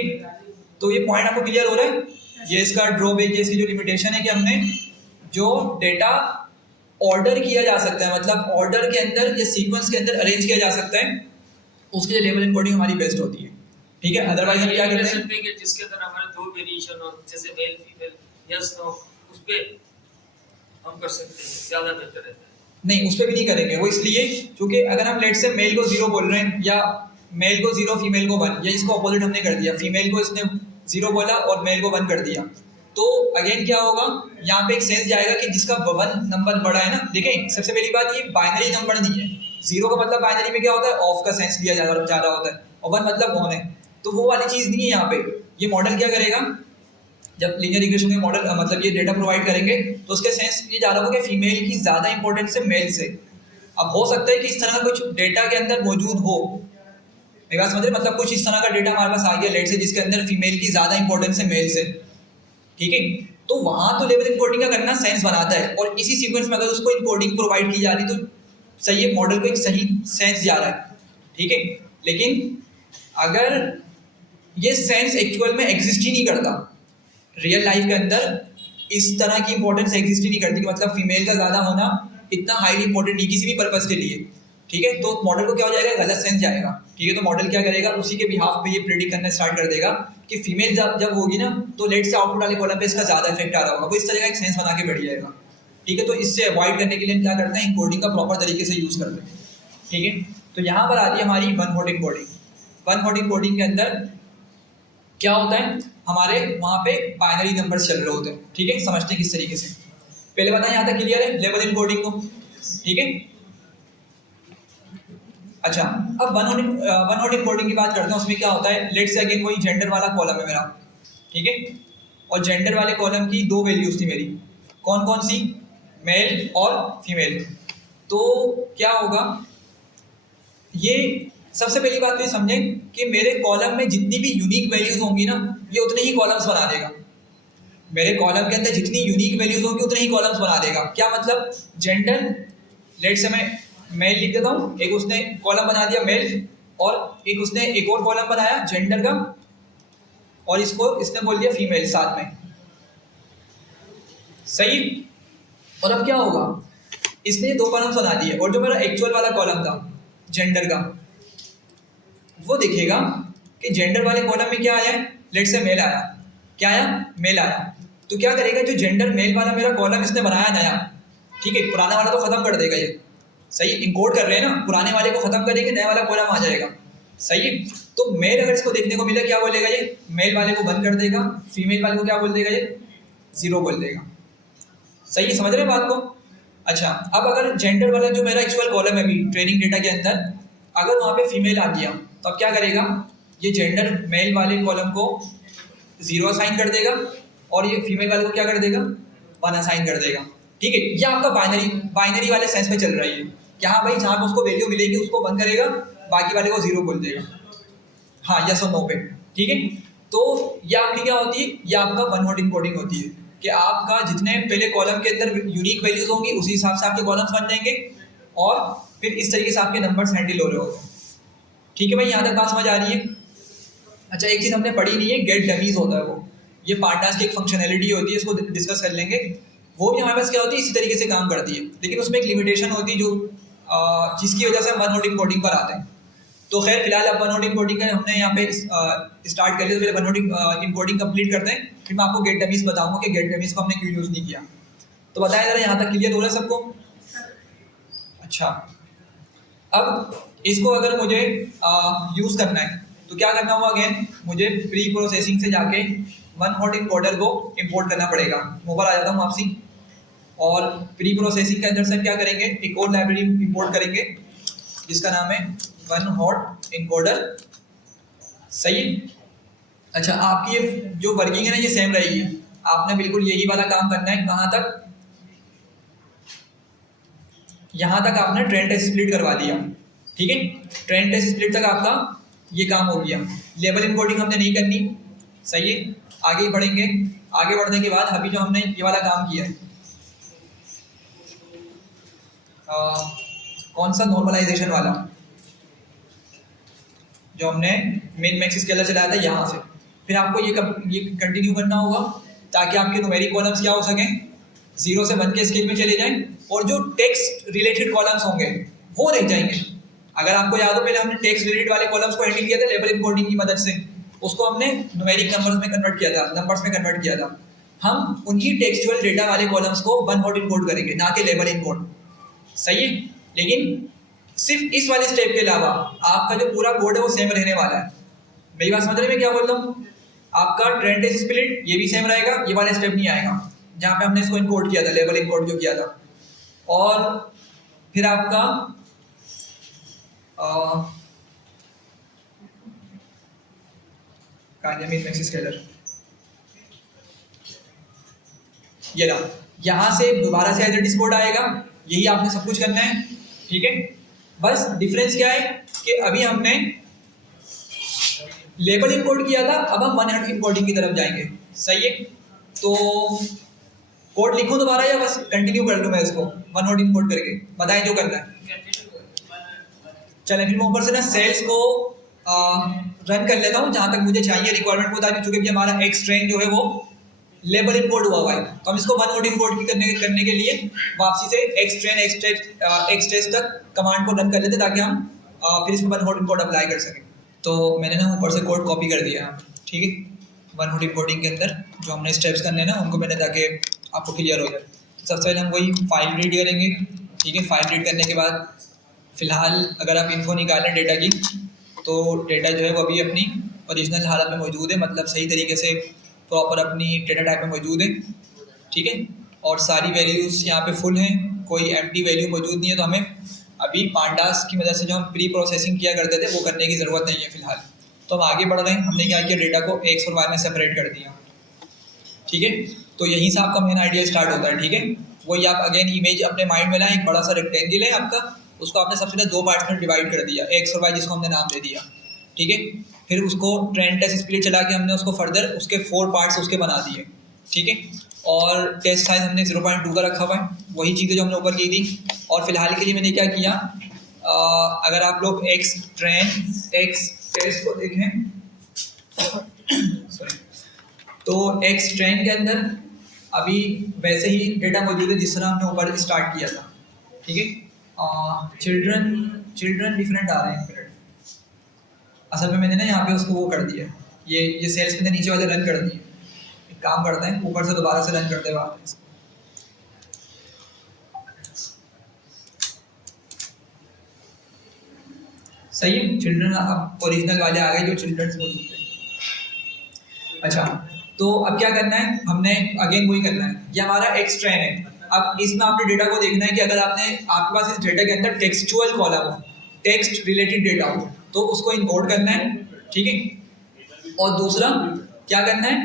तो ये पॉइंट आपको क्लियर हो रहा है, ये इसका ड्रॉबैक है, इसकी जो लिमिटेशन है कि हमने जो डेटा ऑर्डर किया जा सकता है, मतलब ऑर्डर के अंदर या सीक्वेंस के अंदर अरेंज किया जा सकता है, उसके लिए लेबल एन्कोडिंग हमारी बेस्ट होती है। ठीक है, अदरवाइज हम क्या ये करते हैं सकते हैं कि जिसके अंदर हमारे दो वेरिएशन हो, जैसे मेल फीमेल यस नो, उस पे हम कर सकते हैं, ज्यादा बेहतर रहता है। नहीं, उस पर भी नहीं करेंगे। वो इसलिए क्योंकि अगर हम लेट से मेल को 0 बोल रहे हैं या मेल को 0 फीमेल को 1, या इसको अपोजिट हमने कर दिया, फीमेल को इसने 0 बोला और मेल को 1 कर दिया, तो अगेन क्या होगा, यहाँ पे एक सेंस जाएगा कि जिसका 1 नंबर बड़ा है ना। देखें, सबसे पहली बात, ये बाइनरी नंबर नहीं है। 0 का मतलब बाइनरी में क्या होता है, ऑफ का सेंस लिया जा रहा होता है, और 1 मतलब ऑन है, तो वो वाली चीज़ नहीं है यहाँ पे। ये मॉडल क्या करेगा, जब लीनियर रिग्रेशन में मॉडल मतलब ये डेटा प्रोवाइड करेंगे, तो उसके सेंस ये जा रहा होगा कि फीमेल की ज़्यादा इंपॉर्टेंस है मेल से। अब हो सकता है कि इस तरह का कुछ डेटा के अंदर मौजूद हो, मेरी बात समझ रहे, मतलब कुछ इस तरह का डेटा हमारे पास आ गया लेट से जिसके अंदर फीमेल की ज़्यादा इंपॉर्टेंस है मेल से, ठीक है, तो वहाँ तो लेबल इनकोडिंग का करना सेंस बनाता है, और इसी सीक्वेंस में अगर उसको इनकोडिंग प्रोवाइड की जा रही तो सही है, मॉडल को एक सही सेंस जा रहा है, ठीक है। लेकिन अगर ये सेंस एक्चुअल में एग्जिस्ट ही नहीं करता, रियल लाइफ के अंदर इस तरह की इंपॉर्टेंस एग्जिस्ट ही नहीं करती, कि मतलब फीमेल का ज़्यादा होना इतना हाईली इंपॉर्टेंट नहीं किसी भी पर्पज़ के लिए, ठीक है, तो मॉडल को क्या हो जाएगा, गलत सेंस जाएगा, ठीक है। तो मॉडल क्या करेगा, उसी के बिहाफ पे ये प्रेडिक्ट करना स्टार्ट कर देगा कि फीमेल जब होगी ना, तो लेट से आउटपुट वाले कॉलम पे इसका ज़्यादा इफेक्ट आ रहा होगा, वो इस तरह का एक सेंस बना के बैठ जाएगा, ठीक है। तो इससे अवॉइड करने के लिए हम क्या करते हैं, इनकोडिंग का प्रॉपर तरीके से यूज़ करते हैं, ठीक है। तो यहाँ पर आती है हमारी one hot encoding. One hot encoding के अंदर क्या होता है, हमारे वहाँ पे बाइनरी नंबर्स चल रहे होते हैं, ठीक है। समझते हैं किस तरीके से, पहले बताएं यहाँ तक क्लियर है लेबल इनकोडिंग को, ठीक है। अच्छा, अब वन हॉट इनकोडिंग की बात करते हैं। उसमें क्या होता है, लेट्स से अगेन वही जेंडर वाला कॉलम है मेरा, ठीक है, और जेंडर वाले कॉलम की 2 वैल्यूज थी मेरी, कौन कौन सी, मेल और फीमेल। तो क्या होगा, ये सबसे पहली बात तो ये समझें कि मेरे कॉलम में जितनी भी यूनिक वैल्यूज होंगी ना, ये उतने ही कॉलम्स बना देगा। मेरे कॉलम के अंदर जितनी यूनिक वैल्यूज होंगी उतने ही कॉलम्स बना देगा। क्या मतलब, जेंडर, लेट से मैं मेल लिख देता हूँ, एक उसने कॉलम बना दिया मेल, और एक उसने एक और कॉलम बनाया जेंडर का, और इसको इसने बोल दिया फीमेल साथ में, सही। और अब क्या होगा, इसने 2 कॉलम्स बना दिए, और जो मेरा एक्चुअल वाला कॉलम था जेंडर का, वो देखेगा कि जेंडर वाले कॉलम में क्या आया है, लेट से मेल आया, क्या आया, मेल आया। तो क्या करेगा, जो जेंडर मेल वाला मेरा कॉलम इसने बनाया नया, ठीक है, पुराना वाला तो खत्म कर देगा, ये सही, इनकोड कर रहे हैं ना, पुराने वाले को खत्म करेंगे, नया वाला कॉलम आ जाएगा, सही। तो मेल अगर इसको देखने को मिला, क्या बोलेगा, ये मेल वाले को बंद कर देगा, फीमेल वाले को क्या बोल देगा, ये 0 बोल देगा, सही, समझ रहे हैं बात को। अच्छा, अब अगर जेंडर वाला जो मेरा एक्चुअल कॉलम है अभी ट्रेनिंग डेटा के अंदर, अगर वहाँ पे फीमेल आ गया, तो अब क्या करेगा, ये जेंडर मेल वाले कॉलम को 0 असाइन कर देगा, और ये फीमेल वाले को क्या कर देगा, 1 असाइन कर देगा, ठीक है। ये आपका बाइनरी वाले सेंस में चल रहा है, यहाँ भाई जहाँ पे उसको वैल्यू मिलेगी उसको 1 करेगा, बाकी वाले को 0 बोल देगा, हाँ, यस और नो पे, ठीक है। तो ये आपकी क्या होती है, ये आपका वन हॉट इनकोडिंग होती है, कि आपका जितने पहले कॉलम के अंदर यूनिक वैल्यूज होंगी उसी हिसाब से आपके कॉलम्स बन जाएंगे, और फिर इस तरीके से आपके नंबर्स हैंडल हो रहे होते हैं, ठीक है भाई, यहाँ तक बात समझ आ रही है। अच्छा, एक चीज़ हमने पढ़ी नहीं है, गेट डमीज होता है वो, ये पार्टनर्स की एक फंक्शनैलिटी होती है, इसको डिस्कस कर लेंगे। वो भी हमारे पास क्या होती है, इसी तरीके से काम करती है, लेकिन उसमें एक लिमिटेशन होती है, जो जिसकी वजह से हम वन हॉट इनकोडिंग पर आते हैं। तो खैर फिलहाल अब वन हॉट इनकोडिंग का हमने यहाँ पे स्टार्ट कर लिया, तो पहले वन हॉट इनकोडिंग कंप्लीट करते हैं, फिर मैं आपको गेट डमीज बताऊंगा कि गेट डमीज को हमने क्यों यूज़ नहीं किया। तो बताया जरा, यहाँ तक क्लियर हो रहा है सबको। अच्छा, अब इसको अगर मुझे यूज़ करना है तो क्या करना होगा, अगेन मुझे प्री प्रोसेसिंग से जाके वन हॉट इनकोडर को इंपोर्ट करना पड़ेगा। ऊपर आ जाता हूँ वापसी, और प्री प्रोसेसिंग के अंदर से क्या करेंगे, एक और लाइब्रेरी इंपोर्ट करेंगे जिसका नाम है वन हॉट इनकोडर, सही। अच्छा, आपकी ये जो वर्किंग है ना, ये सेम रहेगी, आपने बिल्कुल यही वाला काम करना है। कहाँ तक, यहाँ तक आपने ट्रेंड टेस्ट स्प्लिट करवा दिया, ठीक है, ट्रेंड टेस्ट स्प्लिट तक आपका ये काम हो गया। लेबल इनकोडिंग हमने नहीं करनी, सही है, आगे ही बढ़ेंगे। आगे बढ़ने के बाद अभी जो हमने ये वाला काम किया है, कौन सा, नॉर्मलाइजेशन वाला, जो हमने मेन मैक्स स्केलर चलाया था यहाँ से, फिर आपको ये कंटिन्यू करना होगा ताकि आपके न्यूमेरिक कॉलम्स क्या हो सकें, 0 से 1 के स्केल में चले जाएं और जो टेक्स्ट रिलेटेड कॉलम्स होंगे वो रह जाएंगे। अगर आपको याद हो, पहले हमने टेक्स्ट रिलेटेड वाले कॉलम्स को हैंडल किया था लेबल इनकोडिंग की मदद से, उसको हमने न्यूमेरिक नंबर्स में कन्वर्ट किया था, नंबर्स में कन्वर्ट किया था। हम उन्हीं टेक्सचुअल डेटा वाले कॉलम्स को वन हॉट इनकोड करेंगे, ना कि लेबल इनकोड। सही है, लेकिन सिर्फ इस वाले स्टेप के अलावा आपका जो पूरा कोड है वो सेम रहने वाला है। मेरी बात समझ रहे हैं मैं क्या बोल रहा हूँ? आपका ट्रेंड टेस्ट स्प्लिट ये भी सेम रहेगा, ये वाला स्टेप नहीं आएगा जहाँ पे हमने इसको इनकोड किया था, लेबल इनकोड जो किया था। और फिर आपका स्केलर ये ना, यहाँ से दोबारा से एज इट इज कोड आएगा, यही आपने सब कुछ करना है। ठीक है, बस डिफरेंस क्या है कि अभी हमने लेबल इनकोड किया था, अब हम वन हॉट इनकोडिंग की तरफ जाएंगे। सही है, तो कोड लिखूं दोबारा या बस कंटिन्यू कर लूं मैं इसको वन हॉट इनकोड करके? बताएं जो करना है। चलें फिर मैं ऊपर से ना सेल्स को रन कर लेता हूँ जहाँ तक मुझे चाहिए रिक्वायरमेंट मुताबिक, चूंकि हमारा एक्स ट्रेन जो है वो लेबल इनकोड हुआ है, तो हम इसको वन हॉट इनकोड करने के लिए वापसी से एक्स ट्रेन एक्स टेस्ट तक कमांड को रन कर लेते ताकि हम फिर इसमें वन हॉट इनकोड अप्लाई कर सकें। तो मैंने ना ऊपर से कोड कॉपी कर दिया। ठीक है, वन हॉट इनकोडिंग के अंदर जो हमने स्टेप्स करने हैं ना उनको मैंने, ताकि आपको क्लियर हो जाए। सबसे पहले हम वही फाइल रीड करेंगे। ठीक है, फाइल रीड करने के बाद फ़िलहाल अगर आप इन्फो निकालें डेटा की, तो डेटा जो है वो अभी अपनी ओरिजिनल हालत में मौजूद है, मतलब सही तरीके से प्रॉपर अपनी डेटा टाइप में मौजूद है। ठीक है, और सारी वैल्यूज़ यहाँ पे फुल हैं, कोई एम्प्टी वैल्यू मौजूद नहीं है। तो हमें अभी पांडास की मदद से जो हम प्री प्रोसेसिंग किया करते थे वो करने की ज़रूरत नहीं है फ़िलहाल। तो हम आगे बढ़ रहे हैं। हमने क्या किया, डेटा को एक्स और वाई में सेपरेट कर दिया। ठीक है, तो यहीं से आपका मेन आइडिया स्टार्ट होता है। ठीक है, वही आप अगेन इमेज अपने माइंड में लाएं, एक बड़ा सा रेक्टेंगल है आपका, उसको आपने सबसे पहले दो पार्ट्स में डिवाइड कर दिया, एक्स और वाई, जिसको हमने नाम दे दिया। ठीक है, फिर उसको ट्रेंड टेस्ट स्प्लिट चला के हमने उसको फर्दर उसके 4 पार्ट्स उसके बना दिए। ठीक है, और टेस्ट साइज हमने 0.2 का रखा हुआ है, वही चीज़ें जो हमने ऊपर की थी। और फिलहाल के लिए मैंने क्या किया, अगर आप लोग एक्स टेस्ट को देखें तो एक्स ट्रेन के अंदर अभी वैसे ही डेटा मौजूद है जिस तरह हमने ऊपर स्टार्ट किया था। ठीक है, चिल्ड्रन डिफरेंट आ रहे हैं मिनट। असल में मैंने ना यहाँ पे उसको वो कर दिया, ये सेल्स मैंने नीचे वाले रन कर दिए। एक काम करते हैं, ऊपर से दोबारा से रन करते हैं। सही है, चिल्ड्रन अब ओरिजिनल वाले आ गए जो चिल्ड्रन मौजूद थे। अच्छा, तो अब क्या करना है, हमने अगेन वही करना है। ये हमारा एक्स ट्रेन है। अब इसमें आपने डेटा को देखना है कि अगर आपके पास इस डेटा के अंदर टेक्सचुअल कॉलम हो, टेक्स्ट रिलेटेड डेटा हो, तो उसको इनकोड करना है। ठीक है, और दूसरा क्या करना है,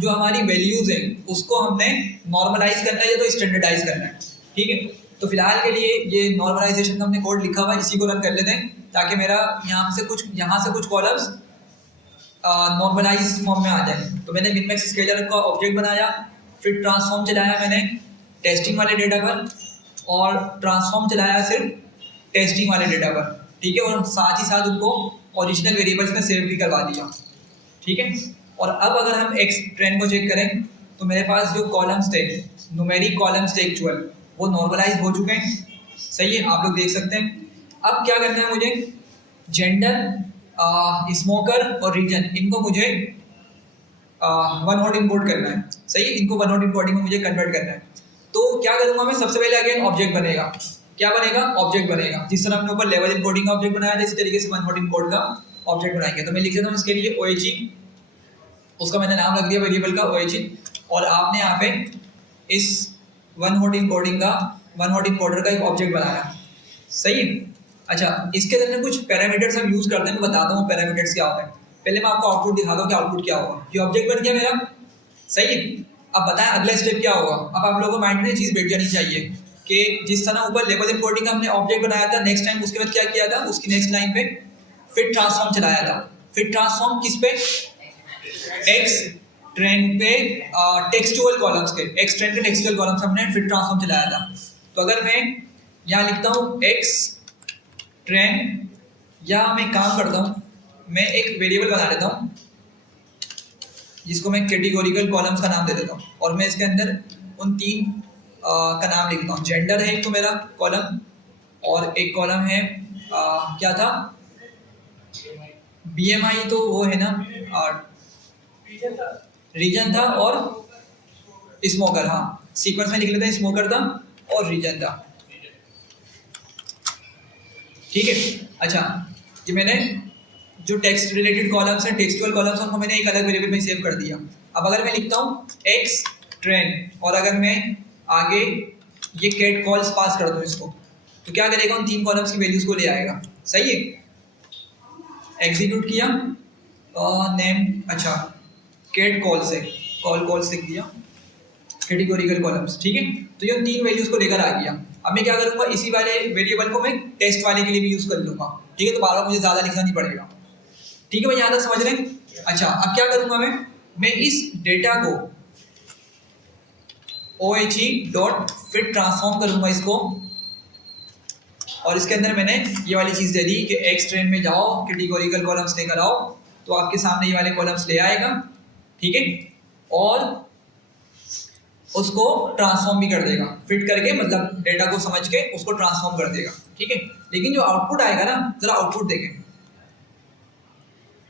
जो हमारी वैल्यूज़ हैं उसको हमने नॉर्मलाइज करना है या तो स्टैंडर्डाइज करना है। ठीक है, तो फिलहाल के लिए ये नॉर्मलाइजेशन का हमने कोड लिखा हुआ है, इसी को रन कर लेते हैं ताकि मेरा यहाँ से कुछ कॉलम्स नॉर्मलाइज फॉर्म में आ जाए। तो मैंने मिनमैक्स स्केलर का ऑब्जेक्ट बनाया, फिर ट्रांसफॉर्म चलाया मैंने टेस्टिंग वाले डेटा पर, और ट्रांसफॉर्म चलाया सिर्फ टेस्टिंग वाले डेटा पर। ठीक है, और साथ ही साथ उनको ओरिजिनल वेरिएबल्स में सेव भी करवा दिया। ठीक है, और अब अगर हम एक्स ट्रेन को चेक करें तो मेरे पास जो कॉलम्स थे, न्यूमेरिक कॉलम्स थे एक्चुअल, वो नॉर्मलाइज हो चुके हैं। सही है, आप लोग देख सकते हैं। अब क्या करना है मुझे, जेंडर, स्मोकर और रीजन, इनको मुझे वन हॉट इनकोड करना है। सही है, इनको वन हॉट इनकोडिंग में मुझे कन्वर्ट करना है। तो क्या करूँगा मैं, सबसे पहले अगेन ऑब्जेक्ट बनेगा। क्या बनेगा, ऑब्जेक्ट बनेगा। जिस तरह हमने ऊपर लेवल इनकोडिंग का ऑब्जेक्ट बनाया था, इसी तरीके से वन हॉट इनकोड का ऑब्जेक्ट बनाएंगे। तो मैं लिख देता हूँ इसके लिए OHE, उसका मैंने नाम रख दिया वेरिएबल का OHE। और आपने यहाँ पे इस वन हॉट इनकोडर का एक ऑब्जेक्ट बनाया। सही है, अच्छा, इसके अंदर कुछ पैरामीटर्स हम यूज़ करते हैं, मैं बताता हूँ पैरामीटर्स क्या होते हैं। पहले मैं आपको आउटपुट दिखाता हूँ कि आउटपुट क्या होगा। ये ऑब्जेक्ट बन गया मेरा। सही है, अब बताएं अगला स्टेप क्या होगा। अब आप लोगों को माइंड में ये चीज़ बैठ जानी चाहिए कि जिस तरह ऊपर लेवल इनकोडिंग का हमने ऑब्जेक्ट बनाया था, नेक्स्ट टाइम उसके बाद क्या किया था, उसकी नेक्स्ट लाइन पे फिर ट्रांसफॉर्म चलाया था। फिर ट्रांसफॉर्म किस पे, एक्स ट्रेंड पे टेक्सचुअल कॉलम्स के, एक्स ट्रेंड के टेक्सचुअल कॉलम्स हमने फिर ट्रांसफॉर्म चलाया था। तो अगर मैं यहाँ लिखता हूँ एक्स ट्रेंड, या मैं काम करता हूँ, मैं एक वेरिएबल बना लेता हूँ जिसको मैं कैटेगोरिकल कॉलम्स का नाम दे देता हूँ, और मैं इसके अंदर उन तीन का नाम लिखता हूँ। जेंडर है एक तो मेरा कॉलम, और एक कॉलम है क्या था, BMI तो वो है ना, रीजन था, और स्मोकर, हाँ सीक्वेंस में लिख लेते हैं, स्मोकर था और रीजन था, ठीक है। अच्छा, ये मैंने जो टेक्स्ट रिलेटेड कॉलम्स हैं, टेक्सचुअल कॉलम्स, उनको मैंने एक अलग वेरिएबल में सेव कर दिया। अब अगर मैं लिखता हूँ एक्स ट्रेन, और अगर मैं आगे ये कैट कॉल्स पास कर दूँ इसको, तो क्या करेगा, उन तीन कॉलम्स की वैल्यूज को ले आएगा, सही है। एग्जीक्यूट किया नेम, अच्छा कैट कॉल्स है, कॉल्स लिख दिया, कैटेगोरिकल कॉलम्स, ठीक है। तो ये तीन वैल्यूज को लेकर आ गया। अब मैं क्या करूंगा, इसी वाले वेरिएबल को मैं टेस्ट वाले के लिए भी यूज कर लूंगा, ठीक है। तो बार बार मुझे ज्यादा लिखना नहीं पड़ेगा, ठीक है भाई, यहाँ तक समझ रहे हैं। अच्छा, अब क्या करूंगा मैं इस डेटा को OHE.fit ट्रांसफॉर्म करूंगा इसको, और इसके अंदर मैंने ये वाली चीज दे दी कि एक्स ट्रेन में जाओ, कैटेगोरिकल कॉलम्स लेकर आओ, तो आपके सामने ये वाले कॉलम्स ले आएगा, ठीक है, और उसको ट्रांसफॉर्म भी कर देगा, फिट करके, मतलब डेटा को समझ के उसको ट्रांसफॉर्म कर देगा, ठीक है। लेकिन जो आउटपुट आएगा ना, जरा आउटपुट देखें,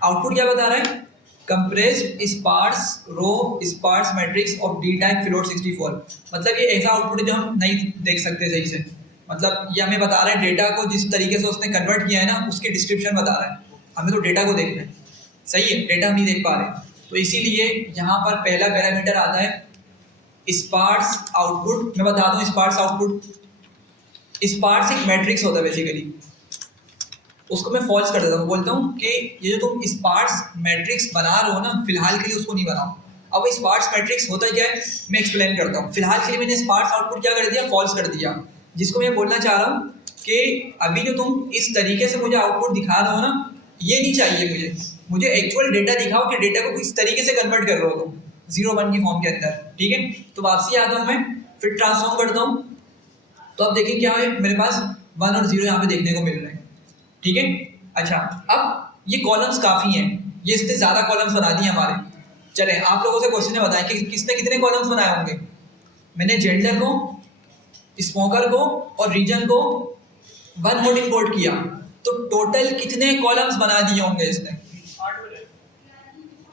आउटपुट क्या बता रहा है, compressed sparse row sparse matrix of D type float 64। मतलब ये ऐसा आउटपुट है जो हम नहीं देख सकते सही से, मतलब ये हमें बता रहा है डेटा को जिस तरीके से उसने कन्वर्ट किया है ना, उसकी डिस्क्रिप्शन बता रहा है, हमें तो डेटा को देखना है, सही है, डेटा हम नहीं देख पा रहे। तो इसीलिए यहाँ पर पहला पैरामीटर आता है स्पार्स आउटपुट। मैं बता दूं स्पार्स आउटपुट, स्पार्स एक मैट्रिक्स होता है बेसिकली, उसको मैं फॉल्स कर देता हूँ, बोलता हूँ कि ये जो तुम स्पार्स मैट्रिक्स बना रहे हो ना, फिलहाल के लिए उसको नहीं बनाओ। अब स्पार्स मैट्रिक्स होता क्या है, मैं एक्सप्लेन करता हूँ। फिलहाल के लिए मैंने स्पार्स आउटपुट क्या कर दिया, फॉल्स कर दिया, जिसको मैं बोलना चाह रहा हूँ कि अभी जो तुम इस तरीके से मुझे आउटपुट दिखा रहे हो ना, ये नहीं चाहिए मुझे एक्चुअल डेटा दिखाओ कि डेटा को किस तरीके से कन्वर्ट कर रहे हो तुम 0-1 की फॉर्म के अंदर, ठीक है। तो वापसी आता हूँ मैं, फिर ट्रांसफॉर्म करता हूँ, तो अब देखिए क्या है, मेरे पास 1 और 0 यहाँ पे देखने को मिल रहे हैं, ठीक है। अच्छा, अब ये कॉलम्स काफ़ी हैं, ये इससे ज़्यादा कॉलम्स बना दिए हमारे। चले आप लोगों से क्वेश्चन बताएं कि किसने कितने कॉलम्स बनाए होंगे। मैंने जेंडर को, स्मोकर को और रीजन को 1 मोड इंपोर्ट किया, तो टोटल कितने कॉलम्स बना दिए होंगे इसने,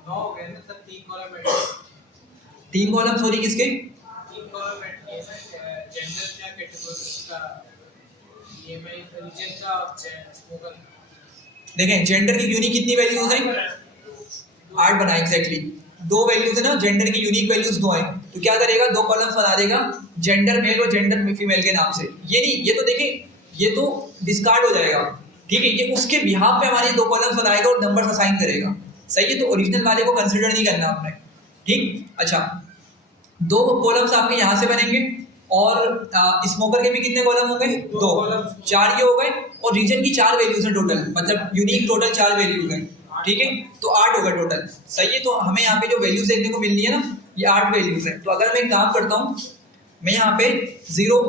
9 हो गए, मतलब 3 कॉलम ऐड किए। 3 कॉलम्स हो रही किसके, 3 कॉलम ऐड किए ना, जेंडर क्या कैटेगरी का, BMI रीजन का और स्मोकर। देखें जेंडर की यूनिक कितनी वैल्यूज हैं, 8 बनाए एग्जैक्टली। 2 वैल्यूज है ना, जेंडर की यूनिक वैल्यूज 2 हैं, तो क्या करेगा, 2 कॉलम्स बना देगा, जेंडर मेल और जेंडर फीमेल के नाम से। ये नहीं, ये तो देखें, ये तो डिस्कार्ड हो जाएगा, ठीक है। ये उसके बिहाफ पे हमारी 2 कॉलम्स बनाएगा और नंबर असाइन करेगा, सही है। तो ओरिजिनल वाले को कंसिडर नहीं करना आपने, ठीक। अच्छा, 2 कॉलम्स आपके यहाँ से बनेंगे, और स्मोकर के भी कितने कॉलम हो गए, 2, 4 ये हो गए, और रीजन की 4 वैल्यूज हैं टोटल, मतलब यूनिक टोटल 4 वैल्यूज हैं, ठीक है। तो 8 हो गए टोटल, सही है। तो हमें यहाँ पे जो वैल्यूज देखने को मिल रही है ना, ये 8 वैल्यूज हैं। तो अगर मैं एक काम करता हूँ, मैं यहाँ पे 0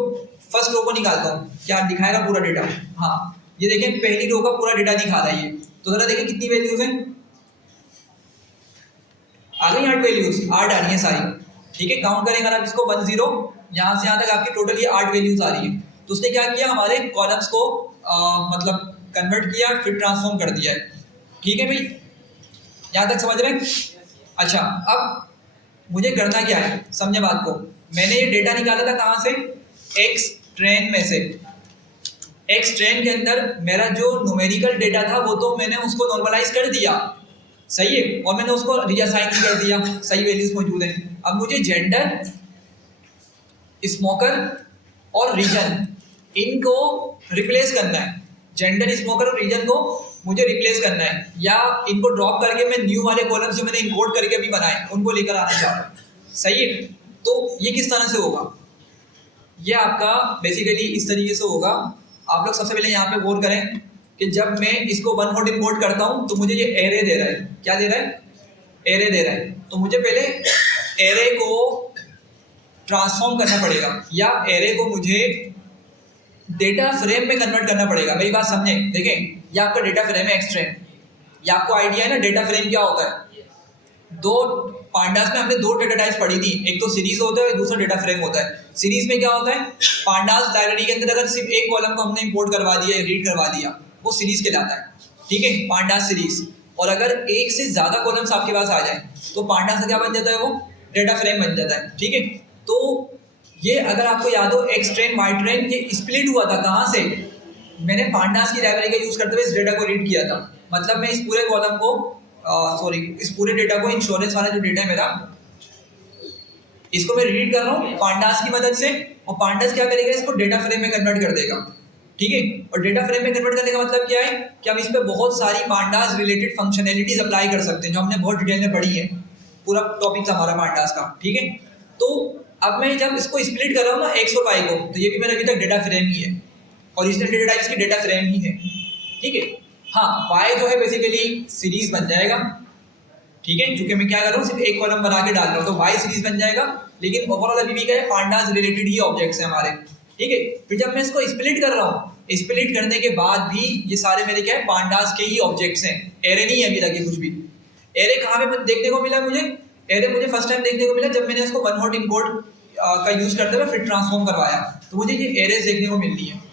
फर्स्ट रो को निकालता हूँ, क्या दिखाएगा पूरा डेटा, हाँ ये देखें पहली रो का पूरा डेटा दिखा रहा है ये। तो जरा देखें कितनी वैल्यूज हैं, आ गई 8 वैल्यूज, 8 आ रही है सारी, ठीक है। काउंट करें अगर आप इसको 1 0 यहाँ से यहाँ तक आपकी टोटल ये 8 वैल्यूज आ रही है। तो उसने क्या किया, हमारे कॉलम्स को मतलब कन्वर्ट किया, फिर ट्रांसफॉर्म कर दिया है, ठीक है भाई, यहाँ तक समझ रहे हैं। अच्छा, अब मुझे करना क्या है, समझे बात को। मैंने ये डेटा निकाला था कहाँ से, एक्स ट्रेन में से। एक्स ट्रेन के अंदर मेरा जो न्यूमेरिकल डेटा था वो तो मैंने उसको नॉर्मलाइज कर दिया, सही है, और मैंने उसको रीअसाइन भी कर दिया, सही वैल्यूज मौजूद हैं। अब मुझे जेंडर, स्मोकर और रीजन, इनको रिप्लेस करना है। जेंडर, स्मोकर और रीजन को मुझे रिप्लेस करना है, या इनको ड्रॉप करके मैं न्यू वाले कॉलम्स जो मैंने इंपोर्ट करके भी बनाए उनको लेकर आना चाह रहा हूँ, सही है। तो ये किस तरह से होगा, ये आपका बेसिकली इस तरीके से होगा। आप लोग सबसे पहले यहाँ पे गौर करें कि जब मैं इसको 1 मोड इंपोर्ट करता हूँ तो मुझे ये एरे दे रहा है, क्या दे रहा है, एरे दे रहा है। तो मुझे पहले एरे को ट्रांसफॉर्म करना पड़ेगा, या एरे को मुझे डेटा फ्रेम में कन्वर्ट करना पड़ेगा। मेरी बात समझें, देखें ये आपका डेटा फ्रेम है एक्स ट्रेन, ये आपको आइडिया है ना डेटा फ्रेम क्या होता है, 2 पांडास में हमने दो डेटा टाइप्स पढ़ी थी, एक तो सीरीज होता है, दूसरा डेटा फ्रेम होता है। सीरीज में क्या होता है, पांडास लाइब्रेरी के अंदर अगर सिर्फ एक कॉलम को हमने इंपोर्ट करवा दिया या रीड करवा दिया, वो सीरीज कहलाता है, ठीक है, पांडास सीरीज। और अगर एक से ज्यादा कॉलम्स आपके पास आ जाए तो पांडास का क्या बन जाता है, वो डेटा फ्रेम बन जाता है, ठीक है। तो ये अगर आपको याद हो एक्स ट्रेन वाई ट्रेन ये स्प्लिट हुआ था कहाँ से, मैंने पांडास की लाइब्रेरी का यूज करते हुए इस डेटा को रीड किया था। मतलब मैं इस पूरे कॉलम को इस पूरे डेटा को, इंश्योरेंस वाला जो डेटा है मेरा, इसको मैं रीड कर रहा हूँ पांडास की मदद से, और पांडास क्या करेगा, इसको डेटा फ्रेम में कन्वर्ट कर देगा, ठीक है। और डेटा फ्रेम में कन्वर्ट करने का मतलब क्या है कि हम इस पे बहुत सारी पांडास रिलेटेड फंक्शनैलिटीज अप्लाई कर सकते हैं, जो हमने बहुत डिटेल में पढ़ी है, पूरा टॉपिक हमारा पांडास का, ठीक है। तो अब मैं जब इसको स्प्लिट कर रहा हूँ ना एक्स और वाई को, तो ये भी मेरा अभी तक डेटा फ्रेम ही है, ओरिजिनल डेटा टाइप्स की डेटा फ्रेम ही है, ठीक है। हाँ, वाई जो है बेसिकली सीरीज बन जाएगा, ठीक है, क्योंकि मैं क्या कर रहा हूँ सिर्फ एक कॉलम बना के डाल रहा हूँ, तो वाई सीरीज बन जाएगा। लेकिन ओवरऑल अभी भी क्या है, पांडास रिलेटेड ही ऑब्जेक्ट्स हैं हमारे, ठीक है। फिर जब मैं इसको स्प्लिट कर रहा हूँ, स्प्लिट करने के बाद भी ये सारे मेरे क्या है, पांडास के ही ऑब्जेक्ट्स हैं, एरे नहीं है अभी तक ये कुछ भी। एरे कहाँ पे देखने को मिला मुझे, एरे मुझे फर्स्ट टाइम देखने को मिला जब मैंने इसको वन हॉट इंपोर्ट का यूज करते हुए फिर ट्रांसफॉर्म करवाया, तो मुझे ये एरेज देखने को मिलती है।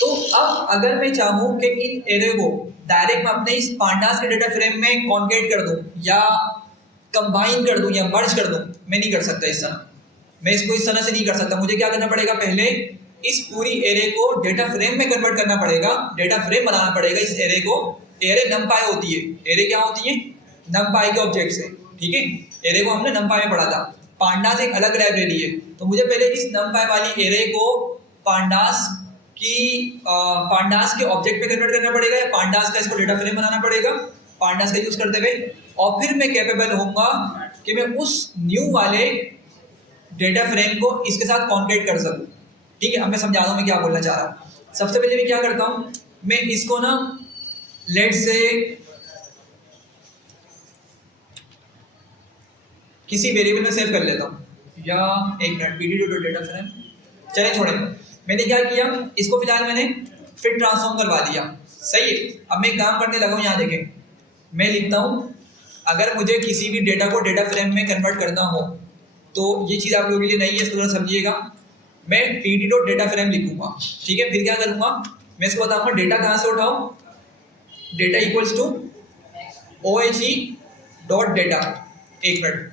तो अब अगर मैं चाहूँ कि इन एरे को डायरेक्ट मैं अपने इस पांडास के डेटा फ्रेम में कॉन्केट कर दूं या कंबाइन कर दूं या मर्ज कर दूं, मैं नहीं कर सकता इस तरह, मैं इसको इस तरह से नहीं कर सकता। मुझे क्या करना पड़ेगा, पहले इस पूरी एरे को डेटा फ्रेम में कन्वर्ट करना पड़ेगा, डेटा फ्रेम बनाना पड़ेगा इस एरे को। एरे नमपाई होती है, एरे क्या होती है, नमपाई के ऑब्जेक्ट्स है, ठीक है। एरे को हमने नमपाई में पढ़ा था, पांडास एक अलग लाइब्रेरी है, तो मुझे पहले इस नमपाई वाली एरे को पांडास के ऑब्जेक्ट में कन्वर्ट करना पड़ेगा, या पांडास का इसको डेटा फ्रेम बनाना पड़ेगा पांडास का यूज करते हुए, और फिर मैं कैपेबल होऊंगा कि मैं उस न्यू वाले डेटा फ्रेम को इसके साथ कॉन्केट कर सकूं, ठीक है। अब मैं समझा दूं मैं क्या बोलना चाह रहा हूं। सबसे पहले मैं क्या करता हूं, मैं इसको ना लेट से किसी वेरिएबल में सेव कर लेता हूं, या एक मिनट, pd डेटा फ्रेम, चले छोड़े। मैंने क्या किया, इसको फिलहाल मैंने फिर ट्रांसफॉर्म करवा दिया, सही है। अब मैं काम करने लगा हूँ, यहाँ देखें, मैं लिखता हूँ अगर मुझे किसी भी डेटा को डेटा फ्रेम में कन्वर्ट करना हो, तो ये चीज़ आप लोगों के लिए नहीं है, इसको थोड़ा समझिएगा। मैं pd.data फ्रेम लिखूंगा, ठीक है। फिर क्या करूँगा, मैं इसको बताऊँगा डेटा कहाँ से उठाओ, डेटा इक्वल्स टू ohe.data, एक minute,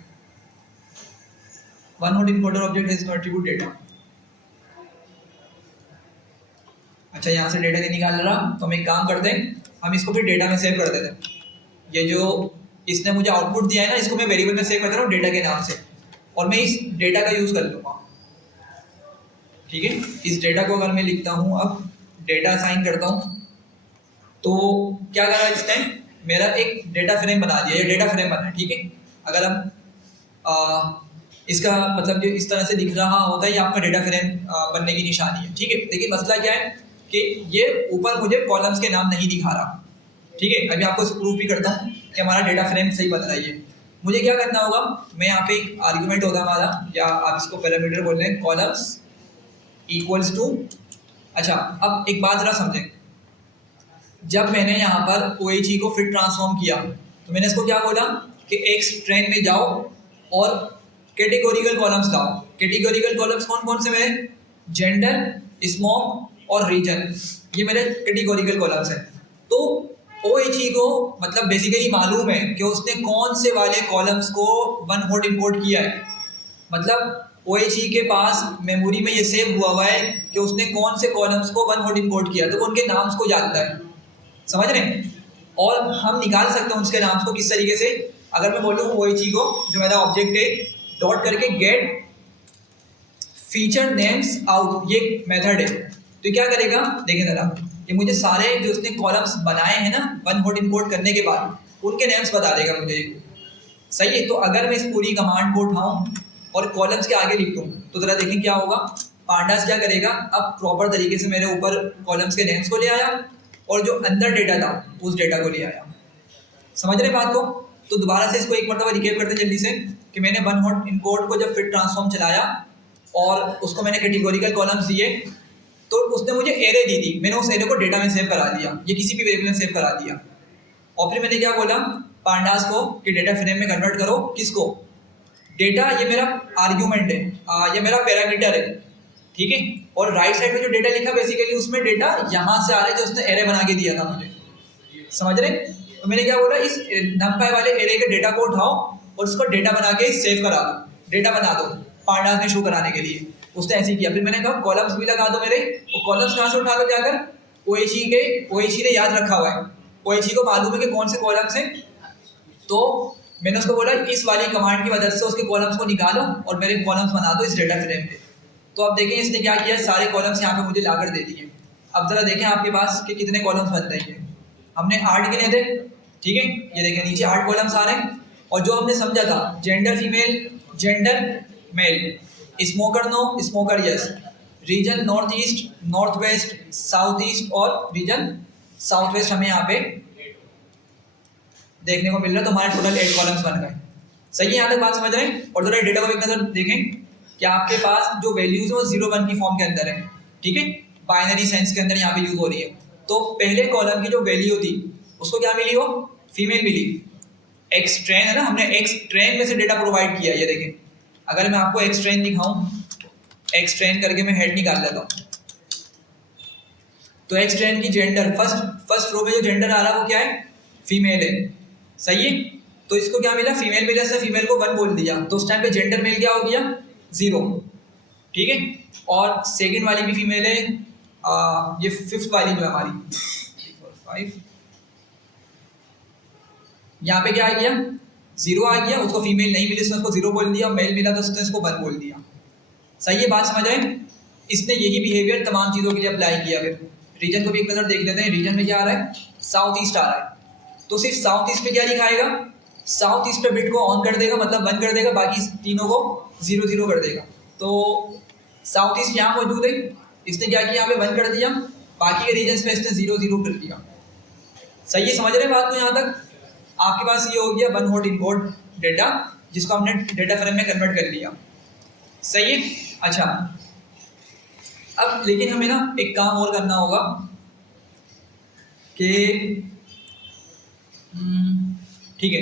one hot importer object has no attribute data. अच्छा, यहाँ से डेटा नहीं निकाल रहा, तो हम एक काम करते हैं, हम इसको फिर डेटा में सेव कर देते हैं। ये जो इसने मुझे आउटपुट दिया है ना, इसको मैं वेरिएबल में सेव कर रहा हूँ डेटा के नाम से, और मैं इस डेटा का यूज कर लूँगा, ठीक है। इस डेटा को अगर मैं लिखता हूँ, अब डेटा असाइन करता हूँ, तो क्या करा इसने, मेरा एक डेटा फ्रेम बना दिया, ये डेटा फ्रेम बना है, ठीक है। अगर हम इसका मतलब जो इस तरह से दिख रहा होता है, ये आपका डेटा फ्रेम बनने की निशानी है, ठीक है। देखिए मसला क्या है कि ये ऊपर मुझे कॉलम्स के नाम नहीं दिखा रहा, ठीक है। अभी आपको प्रूफ भी करता हूँ कि हमारा डेटा फ्रेम सही बन रहा है। मुझे क्या करना होगा, मैं यहाँ पे एक आर्ग्यूमेंट होगा हमारा, या आप इसको पैरामीटर बोल रहे हैं, कॉलम्स इक्वल्स टू, अच्छा अब एक बात जरा समझें, जब मैंने यहाँ पर OHE को फिर ट्रांसफॉर्म किया, तो मैंने इसको क्या बोला कि एक्स ट्रेन में जाओ और कैटेगोरिकल कॉलम्स लाओ। कैटेगोरिकल कॉलम्स कौन कौन से मेरे, जेंडर, स्मोक और रीजन, ये मेरे कैटेगोरिकल कॉलम्स हैं। तो OHE को मतलब बेसिकली मालूम है कि उसने कौन से वाले कॉलम्स को वन हॉट इंपोर्ट किया है, मतलब OHE के पास मेमोरी में ये सेव हुआ है कि उसने कौन से कॉलम्स को वन हॉट इंपोर्ट किया, तो वो उनके नाम्स को जानता है, समझ रहे हैं। और हम निकाल सकते हैं उसके नाम्स को किस तरीके से, अगर मैं बोलूँ OHE को, जो मेरा ऑब्जेक्ट है, डॉट करके गेट फीचर नेम्स आउट, ये मेथड है, तो क्या करेगा, देखें जरा, ये मुझे सारे जो उसने कॉलम्स बनाए हैं ना वन हॉट इंपोर्ट करने के बाद, उनके नेम्स बता देगा मुझे, सही है। तो अगर मैं इस पूरी कमांड को उठाऊं और कॉलम्स के आगे लिख दूं, तो जरा देखें क्या होगा, पांडास क्या करेगा, अब प्रॉपर तरीके से मेरे ऊपर कॉलम्स के नेम्स को ले आया, और जो अंदर डेटा था उस डेटा को ले आया, समझ रहे बात को। तो दोबारा से इसको एक मरतबा रिकेप करते हैं जल्दी से, कि मैंने वन हॉट इंपोर्ट को जब फिर ट्रांसफॉर्म चलाया और उसको मैंने कैटेगोरिकल कॉलम्स दिए, तो उसने मुझे एरे दी थी, मैंने उस एरे को डेटा में सेव करा दिया, ये किसी भी वेरिएबल में सेव करा दिया। और फिर मैंने क्या बोला, पांडास को कि डेटा फ्रेम में कन्वर्ट करो किसको, डेटा, ये मेरा आर्ग्यूमेंट है, ये मेरा पैरामीटर है, ठीक है। और राइट साइड पे जो डेटा लिखा बेसिकली उसमें डेटा यहाँ से आ रहा है जो उसने एरे बना के दिया था मुझे, समझ रहे। तो मैंने क्या बोला, इस numpy वाले एरे के डेटा को उठाओ और उसको डेटा बना के सेव करा दो, डेटा बना दो पांडास में शो कराने के लिए। उसने ऐसे ही किया। फिर मैंने कहा कॉलम्स भी लगा दो मेरे, वो कॉलम्स कहाँ से उठा लो जाकर, OHE ने याद रखा हुआ है, OHE को मालूम है कि कौन से कॉलम्स हैं। तो मैंने उसको बोला इस वाली कमांड की मदद से उसके कॉलम्स को निकालो और मेरे कॉलम्स बना दो इस डेटा फ्रेम पे। तो अब देखें इसने क्या किया, सारे कॉलम्स यहाँ पे मुझे लाकर दे दिए। अब जरा देखें आपके पास कि कितने कॉलम्स बन रहे हैं। हमने 8 गिने थे, ठीक है, ये देखें नीचे 8 कॉलम्स आ रहे हैं। और जो हमने समझा था gender female, gender male, smoker no, smoker yes, region north east, north west, south east और रीजन साउथ वेस्ट हमें यहाँ पे देखने को मिल रहा है। तो हमारे टोटल 8 कॉलम्स बन गए। सही है, यहाँ तक बात समझ रहे हैं। और जरा डेटा को एक नजर देखें कि आपके पास जो वैल्यूज है वो 0 1 की फॉर्म के अंदर है, ठीक है, बाइनरी सेंस के अंदर यहाँ पे यूज हो रही है। तो पहले कॉलम की जो वैल्यू थी उसको क्या मिली, वो फीमेल मिली, एक्स ट्रेन है ना, हमने एक्स ट्रेन में से डेटा प्रोवाइड किया। ये देखें, अगर मैं आपको एक्स ट्रेन दिखाऊं, एक्स ट्रेन करके मैं हेड निकाल लेता हूँ, तो एक्स ट्रेन की जेंडर फर्स्ट रो में जो जेंडर आ रहा है वो क्या है, फीमेल है, सही है। तो इसको क्या मिला, फीमेल मिला, से फीमेल को 1 बोल दिया, तो उस टाइम पे जेंडर मेल क्या हो गया, 0, ठीक है। और सेकंड वाली भी फीमेल है, ये 5th वाली जो है हमारी 5, यहाँ पे क्या आ गया, 0 आ गया, उसको फीमेल नहीं मिली, उसने उसको 0 बोल दिया, मेल मिला तो उसने इसको 1 बोल दिया। सही है, बात समझ रहे हैं। इसने यही बिहेवियर तमाम चीज़ों के लिए अप्लाई किया। फिर रीजन को भी एक नज़र देख लेते हैं। रीजन में क्या आ रहा है, साउथ ईस्ट आ रहा है, तो सिर्फ साउथ ईस्ट में क्या दिखाएगा, साउथ ईस्ट पे बिट को ऑन कर देगा, मतलब 1 कर देगा, बाकी तीनों को 0 0 कर देगा। तो साउथ ईस्ट यहाँ मौजूद है, इसने क्या किया, यहाँ पे 1 कर दिया, बाकी के रीजन में इसने 0 0 कर दिया। सही है, समझ रहे हैं बात को। यहाँ तक आपके पास ये हो गया 1 हॉट इनकोड डेटा, जिसको हमने डेटा फ्रेम में कन्वर्ट कर लिया। सही है। अच्छा, अब लेकिन हमें ना एक काम और करना होगा कि ठीक है,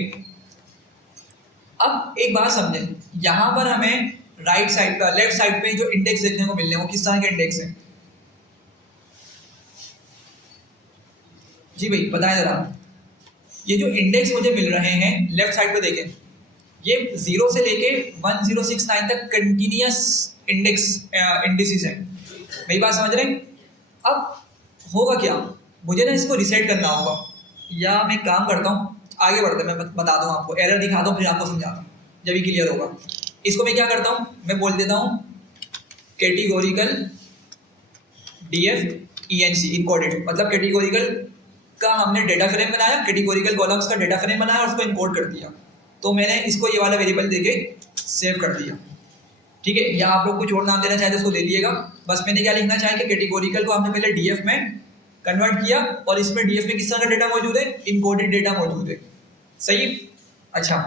अब एक बात समझें, यहाँ पर हमें राइट साइड पर, लेफ्ट साइड पे जो इंडेक्स देखने को मिल रहे हैं वो किस तरह के इंडेक्स हैं, जी भाई बताएं जरा। ये जो इंडेक्स मुझे मिल रहे हैं लेफ्ट साइड पे देखें, ये 0 से लेके 1069 तक कंटिन्यूअस इंडिसेस हैं। मेरी बात समझ रहे हैं। अब होगा क्या, मुझे ना इसको रिसेट करना होगा, या मैं काम करता हूँ, आगे बढ़ते मैं बता दूँ आपको, एरर दिखा दूँ फिर आपको समझाता हूँ, जब भी क्लियर होगा। इसको मैं क्या करता हूँ, मैं बोल देता हूँ कैटेगोरिकल DFENC इनकोडेड, मतलब कैटेगोरिकल का हमने डेटा फ्रेम बनाया, कैटेगोरिकल कॉलम्स का डेटा फ्रेम बनाया और उसको इनकोड कर दिया। तो मैंने इसको ये वाला वेरिएबल देके सेव कर दिया, ठीक है। या आप लोग कुछ और नाम देना चाहे तो उसको दे दिएगा। बस मैंने क्या लिखना चाहे कि कैटेगोरिकल को हमने पहले DF में कन्वर्ट किया और इसमें DF में किस तरह का डेटा मौजूद है, इनकोडेड डेटा मौजूद है। सही। अच्छा,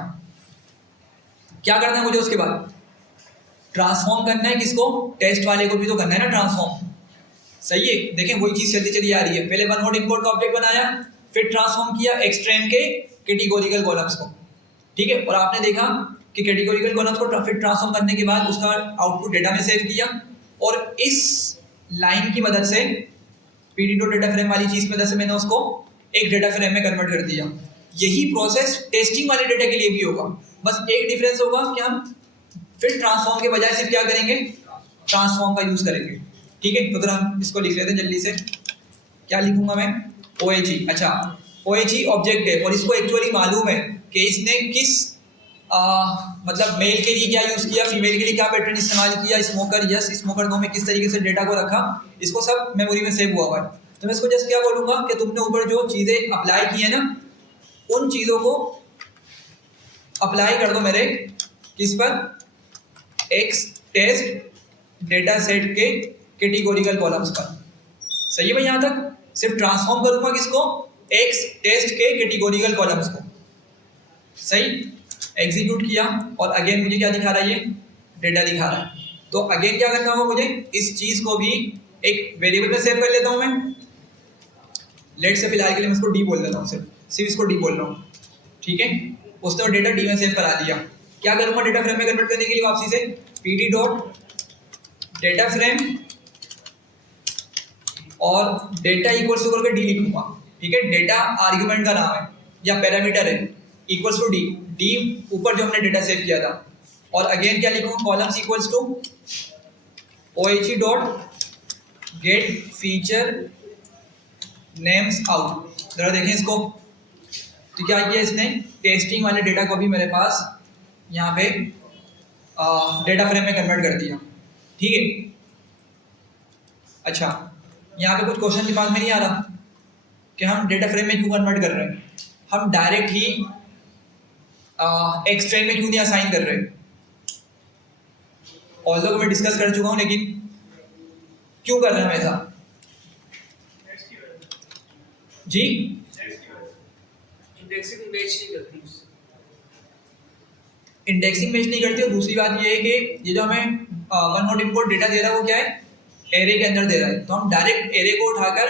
क्या करना है मुझे उसके बाद, ट्रांसफॉर्म करना है किसको, टेस्ट वाले को भी तो करना है ना ट्रांसफॉर्म। सही है, देखें वही चीज चलती चली आ रही है। पहले 1 हॉट इनकोड का ऑब्जेक्ट बनाया, फिर ट्रांसफॉर्म किया एक्सट्रेम के कैटेगोरिकल कॉलम्स को, ठीक है। और आपने देखा कि कैटेगोरिकल कॉलम्स को फिर ट्रांसफॉर्म करने के बाद उसका आउटपुट डेटा में सेव किया, और इस लाइन की मदद से PD.data फ्रेम वाली चीज की मदद से मैंने उसको एक डेटा फ्रेम में कन्वर्ट कर दिया। यही प्रोसेस टेस्टिंग वाले डेटा के लिए भी होगा, बस एक डिफरेंस होगा कि हम फिर ट्रांसफॉर्म के बजाय सिर्फ क्या करेंगे, ट्रांसफॉर्म का यूज करेंगे, ठीक है। तो हम इसको लिख लेते हैं जल्दी से। क्या लिखूंगा मैं, OHE। अच्छा, OHE ऑब्जेक्ट है और इसको एक्चुअली मालूम है कि इसने किस मतलब मेल के लिए क्या यूज किया, फीमेल के लिए क्या पैटर्न इस्तेमाल किया, स्मोकर यस, स्मोकर नो में किस तरीके से डेटा को रखा, इसको सब मेमोरी में सेव हुआ हुआ है। तो मैं इसको जस्ट क्या बोलूंगा कि तुमने ऊपर जो चीजें अप्लाई की है ना, उन चीजों को अप्लाई कर दो मेरे किस पर, एक्स टेस्ट डेटा सेट के कैटेगोरिकल कॉलम्स पर। सही है भाई, यहाँ तक सिर्फ ट्रांसफॉर्म करूंगा किसको, एक्स टेस्ट के कैटेगोरिकल कॉलम्स को। सही, एग्जीक्यूट किया और अगेन मुझे क्या दिखा रहा है, ये डेटा दिखा रहा है। तो अगेन क्या करना होगा मुझे, इस चीज को भी एक वेरिएबल में सेव कर लेता हूं मैं। लेट से फिलहाल के लिए मैं इसको डी बोल देता हूँ, सिर्फ इसको डी बोल रहा हूँ, ठीक है, उसने वो डेटा डी में सेव करा दिया। क्या करूँगा डेटा फ्रेम में कन्वर्ट करने के लिए वापसी से, pd डॉट डेटा फ्रेम और डेटा इक्वल्स टू करके डी लिखूंगा। ठीक है, डेटा आर्ग्यूमेंट का नाम है या पैरामीटर है, इक्वल्स टू डी, डी ऊपर जो हमने डेटा सेव किया था, और अगेन क्या लिखूंगा, columns equals to OHE dot get feature names out. जरा देखें इसको, तो क्या किया इसने, टेस्टिंग वाले डेटा को भी मेरे पास यहाँ पे डेटा फ्रेम में कन्वर्ट कर दिया। ठीक है, अच्छा यहाँ पे कुछ क्वेश्चन दिमाग में नहीं आ रहा कि हम डेटा फ्रेम में क्यों कन्वर्ट कर रहे हैं, हम डायरेक्ट ही एक्स ट्रेन में क्यों नहीं असाइन कर रहे। ऑल्दो मैं डिस्कस कर चुका हूँ, लेकिन क्यों कर रहे हैं हम ऐसा जी? इंडेक्सिंग मैच नहीं करती उससे। इंडेक्सिंग मैच नहीं करती, और दूसरी बात ये है कि ये जो हमें वन नोट इनपुट डेटा दे रहा है वो क्या है, एरे के अंदर दे रहा है, तो हम डायरेक्ट एरे को उठाकर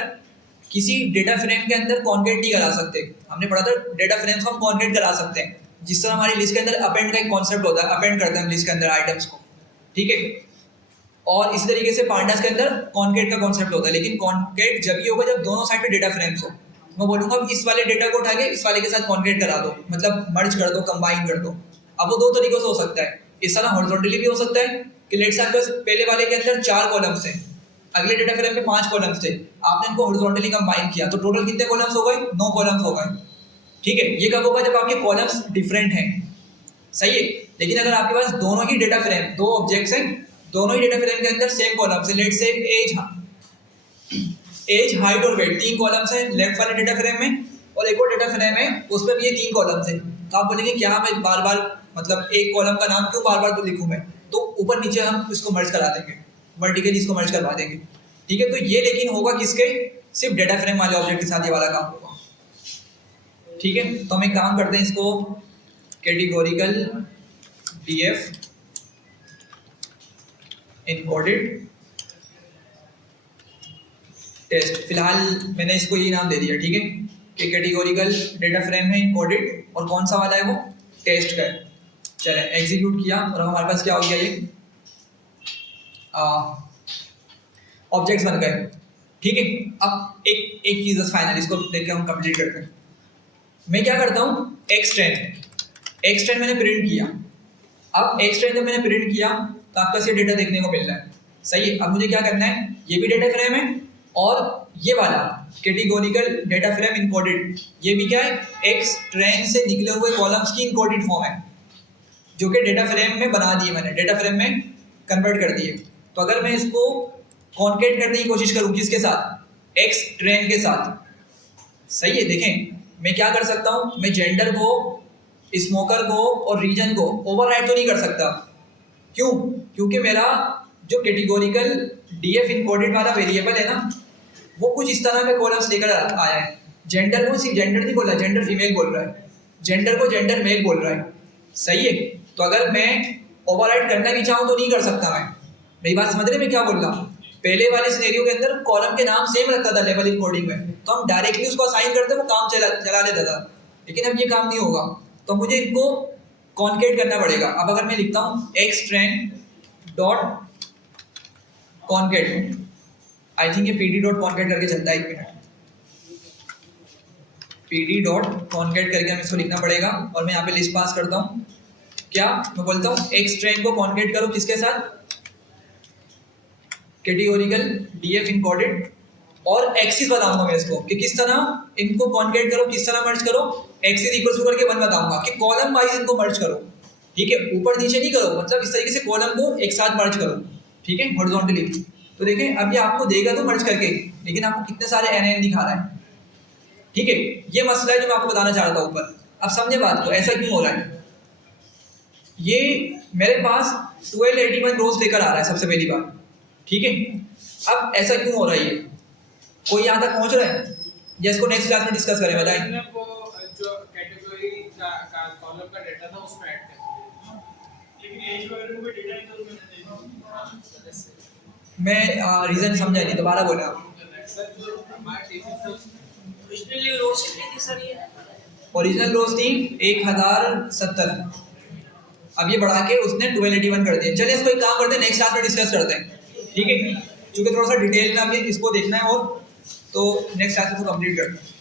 किसी डेटा फ्रेम के अंदर कॉन्केट नहीं करा सकते। हमने पढ़ा था डेटा फ्रेम्स को हम कॉन्केट करा सकते हैं, जिस तरह हमारी लिस्ट के अंदर अपेंड का एक कॉन्सेप्ट होता है, अपेंड करते हैं हम लिस्ट के अंदर आइटम्स को। ठीक है, और इसी तरीके से पांडास के अंदर कॉन्केट का कॉन्सेप्ट होता है, लेकिन कॉन्केट जब ये होगा जब दोनों साइड पे डेटा फ्रेम्स हो। मैं बोलूँगा इस वाले डेटा को उठा के इस वाले के साथ कॉन्केट करा दो, मतलब मर्ज कर दो, कंबाइन कर दो। अब वो दो तरीकों से हो सकता है, इस तरह हॉरिजॉन्टली भी हो सकता है कि लेट्स से आपके पहले वाले के अंदर 4 कॉलम्स थे, अगले डेटा फ्रेम में 5 कॉलम्स थे, आपने इनको हॉरिजॉन्टली कंबाइन किया, तो टोटल कितने कॉलम्स हो गए, 9 कॉलम्स हो गए। ठीक है, ये कब होगा, जब आपके कॉलम्स डिफरेंट हैं, सही है। लेकिन अगर आपके पास दोनों ही डेटा फ्रेम, 2 ऑब्जेक्ट्स हैं, दोनों ही डेटा फ्रेम के अंदर सेम कॉलम्स है, लेट्स से एज हाइट और वेट 3 कॉलम्स हैं लेफ्ट वाले डेटा फ्रेम में, और एक और डेटा फ्रेम है उसमें भी ये 3 कॉलम्स हैं। तो आप बोलेंगे क्या मैं बार बार, मतलब एक कॉलम का नाम क्यों बार बार तो लिखूं मैं, तो ऊपर नीचे हम इसको मर्ज करा देंगे, वर्टिकली इसको मर्ज करवा देंगे। ठीक है, तो ये लेकिन होगा किसके, सिर्फ डेटा फ्रेम वाले ऑब्जेक्ट के साथ ये वाला काम होगा। ठीक है, तो हम एक काम करते हैं, इसको कैटेगोरिकल डीएफ इनकोडेड टेस्ट, फिलहाल मैंने इसको ये नाम दे दिया। ठीक है, कि कैटेगोरिकल डेटा फ्रेम है इनकोडेड, और कौन सा वाला है वो, टेस्ट का है। चले एग्जीक्यूट किया और हमारे पास क्या हो गया, ये ऑब्जेक्ट्स बन गए। ठीक है, अब एक चीज़ फाइनल, इसको देख के हम कंप्लीट करते हैं। मैं क्या करता हूँ, एक्सटेंड मैंने प्रिंट किया। अब एक्सटेंड जब मैंने प्रिंट किया तो आपका से डेटा देखने को मिल रहा है, सही है। अब मुझे क्या करना है, ये भी डेटा फ्रेम है और ये वाला कैटेगोरिकल डेटा फ्रेम इनकोडेड, ये भी क्या है, एक्स ट्रेन से निकले हुए कॉलम्स की इनकोडेड फॉर्म है, जो कि डेटा फ्रेम में बना दिए मैंने, डेटा फ्रेम में कन्वर्ट कर दिए। तो अगर मैं इसको कॉन्केट करने की कोशिश करूँ किसके साथ, एक्स ट्रेन के साथ, सही है। देखें मैं क्या कर सकता हूँ, मैं जेंडर को, स्मोकर को और रीजन को ओवरराइड तो नहीं कर सकता। क्यों, क्योंकि मेरा जो कैटेगोरिकल डीएफ इनकोडेड वाला वेरिएबल है ना, वो कुछ इस तरह के कॉलम्स लेकर आया है। जेंडर को सिर्फ जेंडर नहीं बोल रहा है, जेंडर फीमेल बोल रहा है, जेंडर को जेंडर मेल बोल रहा है, सही है। तो अगर मैं ओवरराइड करना भी चाहूँ तो नहीं कर सकता मैं। मेरी बात समझ रहे मैं क्या बोल रहा हूँ। पहले वाले सिनेरियो के अंदर कॉलम के नाम सेम रखता था लेवल इनकोडिंग में, तो हम डायरेक्टली उसको असाइन करते वो काम चला लेता था। लेकिन अब ये काम नहीं होगा, तो मुझे इनको कॉन्केट करना पड़ेगा। अब अगर मैं लिखता हूँ x train dot concat, I think ये पीडी डॉट कॉन्केट करके चलता है, 1 मिनट, पीडी डॉट कॉन्केट करके हम इसको लिखना पड़ेगा। और मैं यहाँ पे लिस्ट पास करता हूँ, क्या मैं बोलता हूँ एक्स ट्रेन को कॉन्केट करो किसके साथ, कैटेगोरिकल डीएफ इनकोडेड, और एक्सिस बताऊंगा मैं इसको कि किस तरह इनको कॉन्केट करो, किस तरह मर्ज करो, एक्सिस इक्वल टू करके 1 बताऊंगा कि कॉलम वाइज इनको मर्ज करो। ठीक है, ऊपर नीचे नहीं करो, मतलब इस तरीके से कॉलम को एक साथ मर्ज करो। ठीक है, हॉरिजॉन्टली। तो देखें अब ये आपको देगा तो मर्ज करके, लेकिन आपको कितने सारे एन दिखा रहा है। ठीक है, ये मसला है जो मैं आपको बताना चाह रहा था ऊपर। अब समझे बात को, ऐसा क्यों हो रहा है। ये मेरे पास 1281 रोज लेकर आ रहा है सबसे पहली बात। ठीक है, अब ऐसा क्यों हो रहा है, ये कोई यहाँ तक पहुँच रहा है या इसको नेक्स्ट क्लास में डिस्कस करें, बताएं। वो जो कैटेगरी का कॉलम का डेटा था उसमें ऐड कर दिया, लेकिन एज वगैरह में डेटा तो मैंने देखा। मैं रीजन समझा नहीं, दोबारा बोला आप। सर जो हमारे टीचर थे ओरिजिनली रोज कितनी थी सर ये, ओरिजिनल रोज थी 1070, अब ये बढ़ा के उसने 1281 कर दिया। चलिए इसको एक काम करते हैं, नेक्स्ट क्लास में डिस्कस करते हैं, ठीक है, क्योंकि थोड़ा सा डिटेल में हमें इसको देखना है और तो नेक्स्ट क्लास में इसको कंप्लीट करते हैं।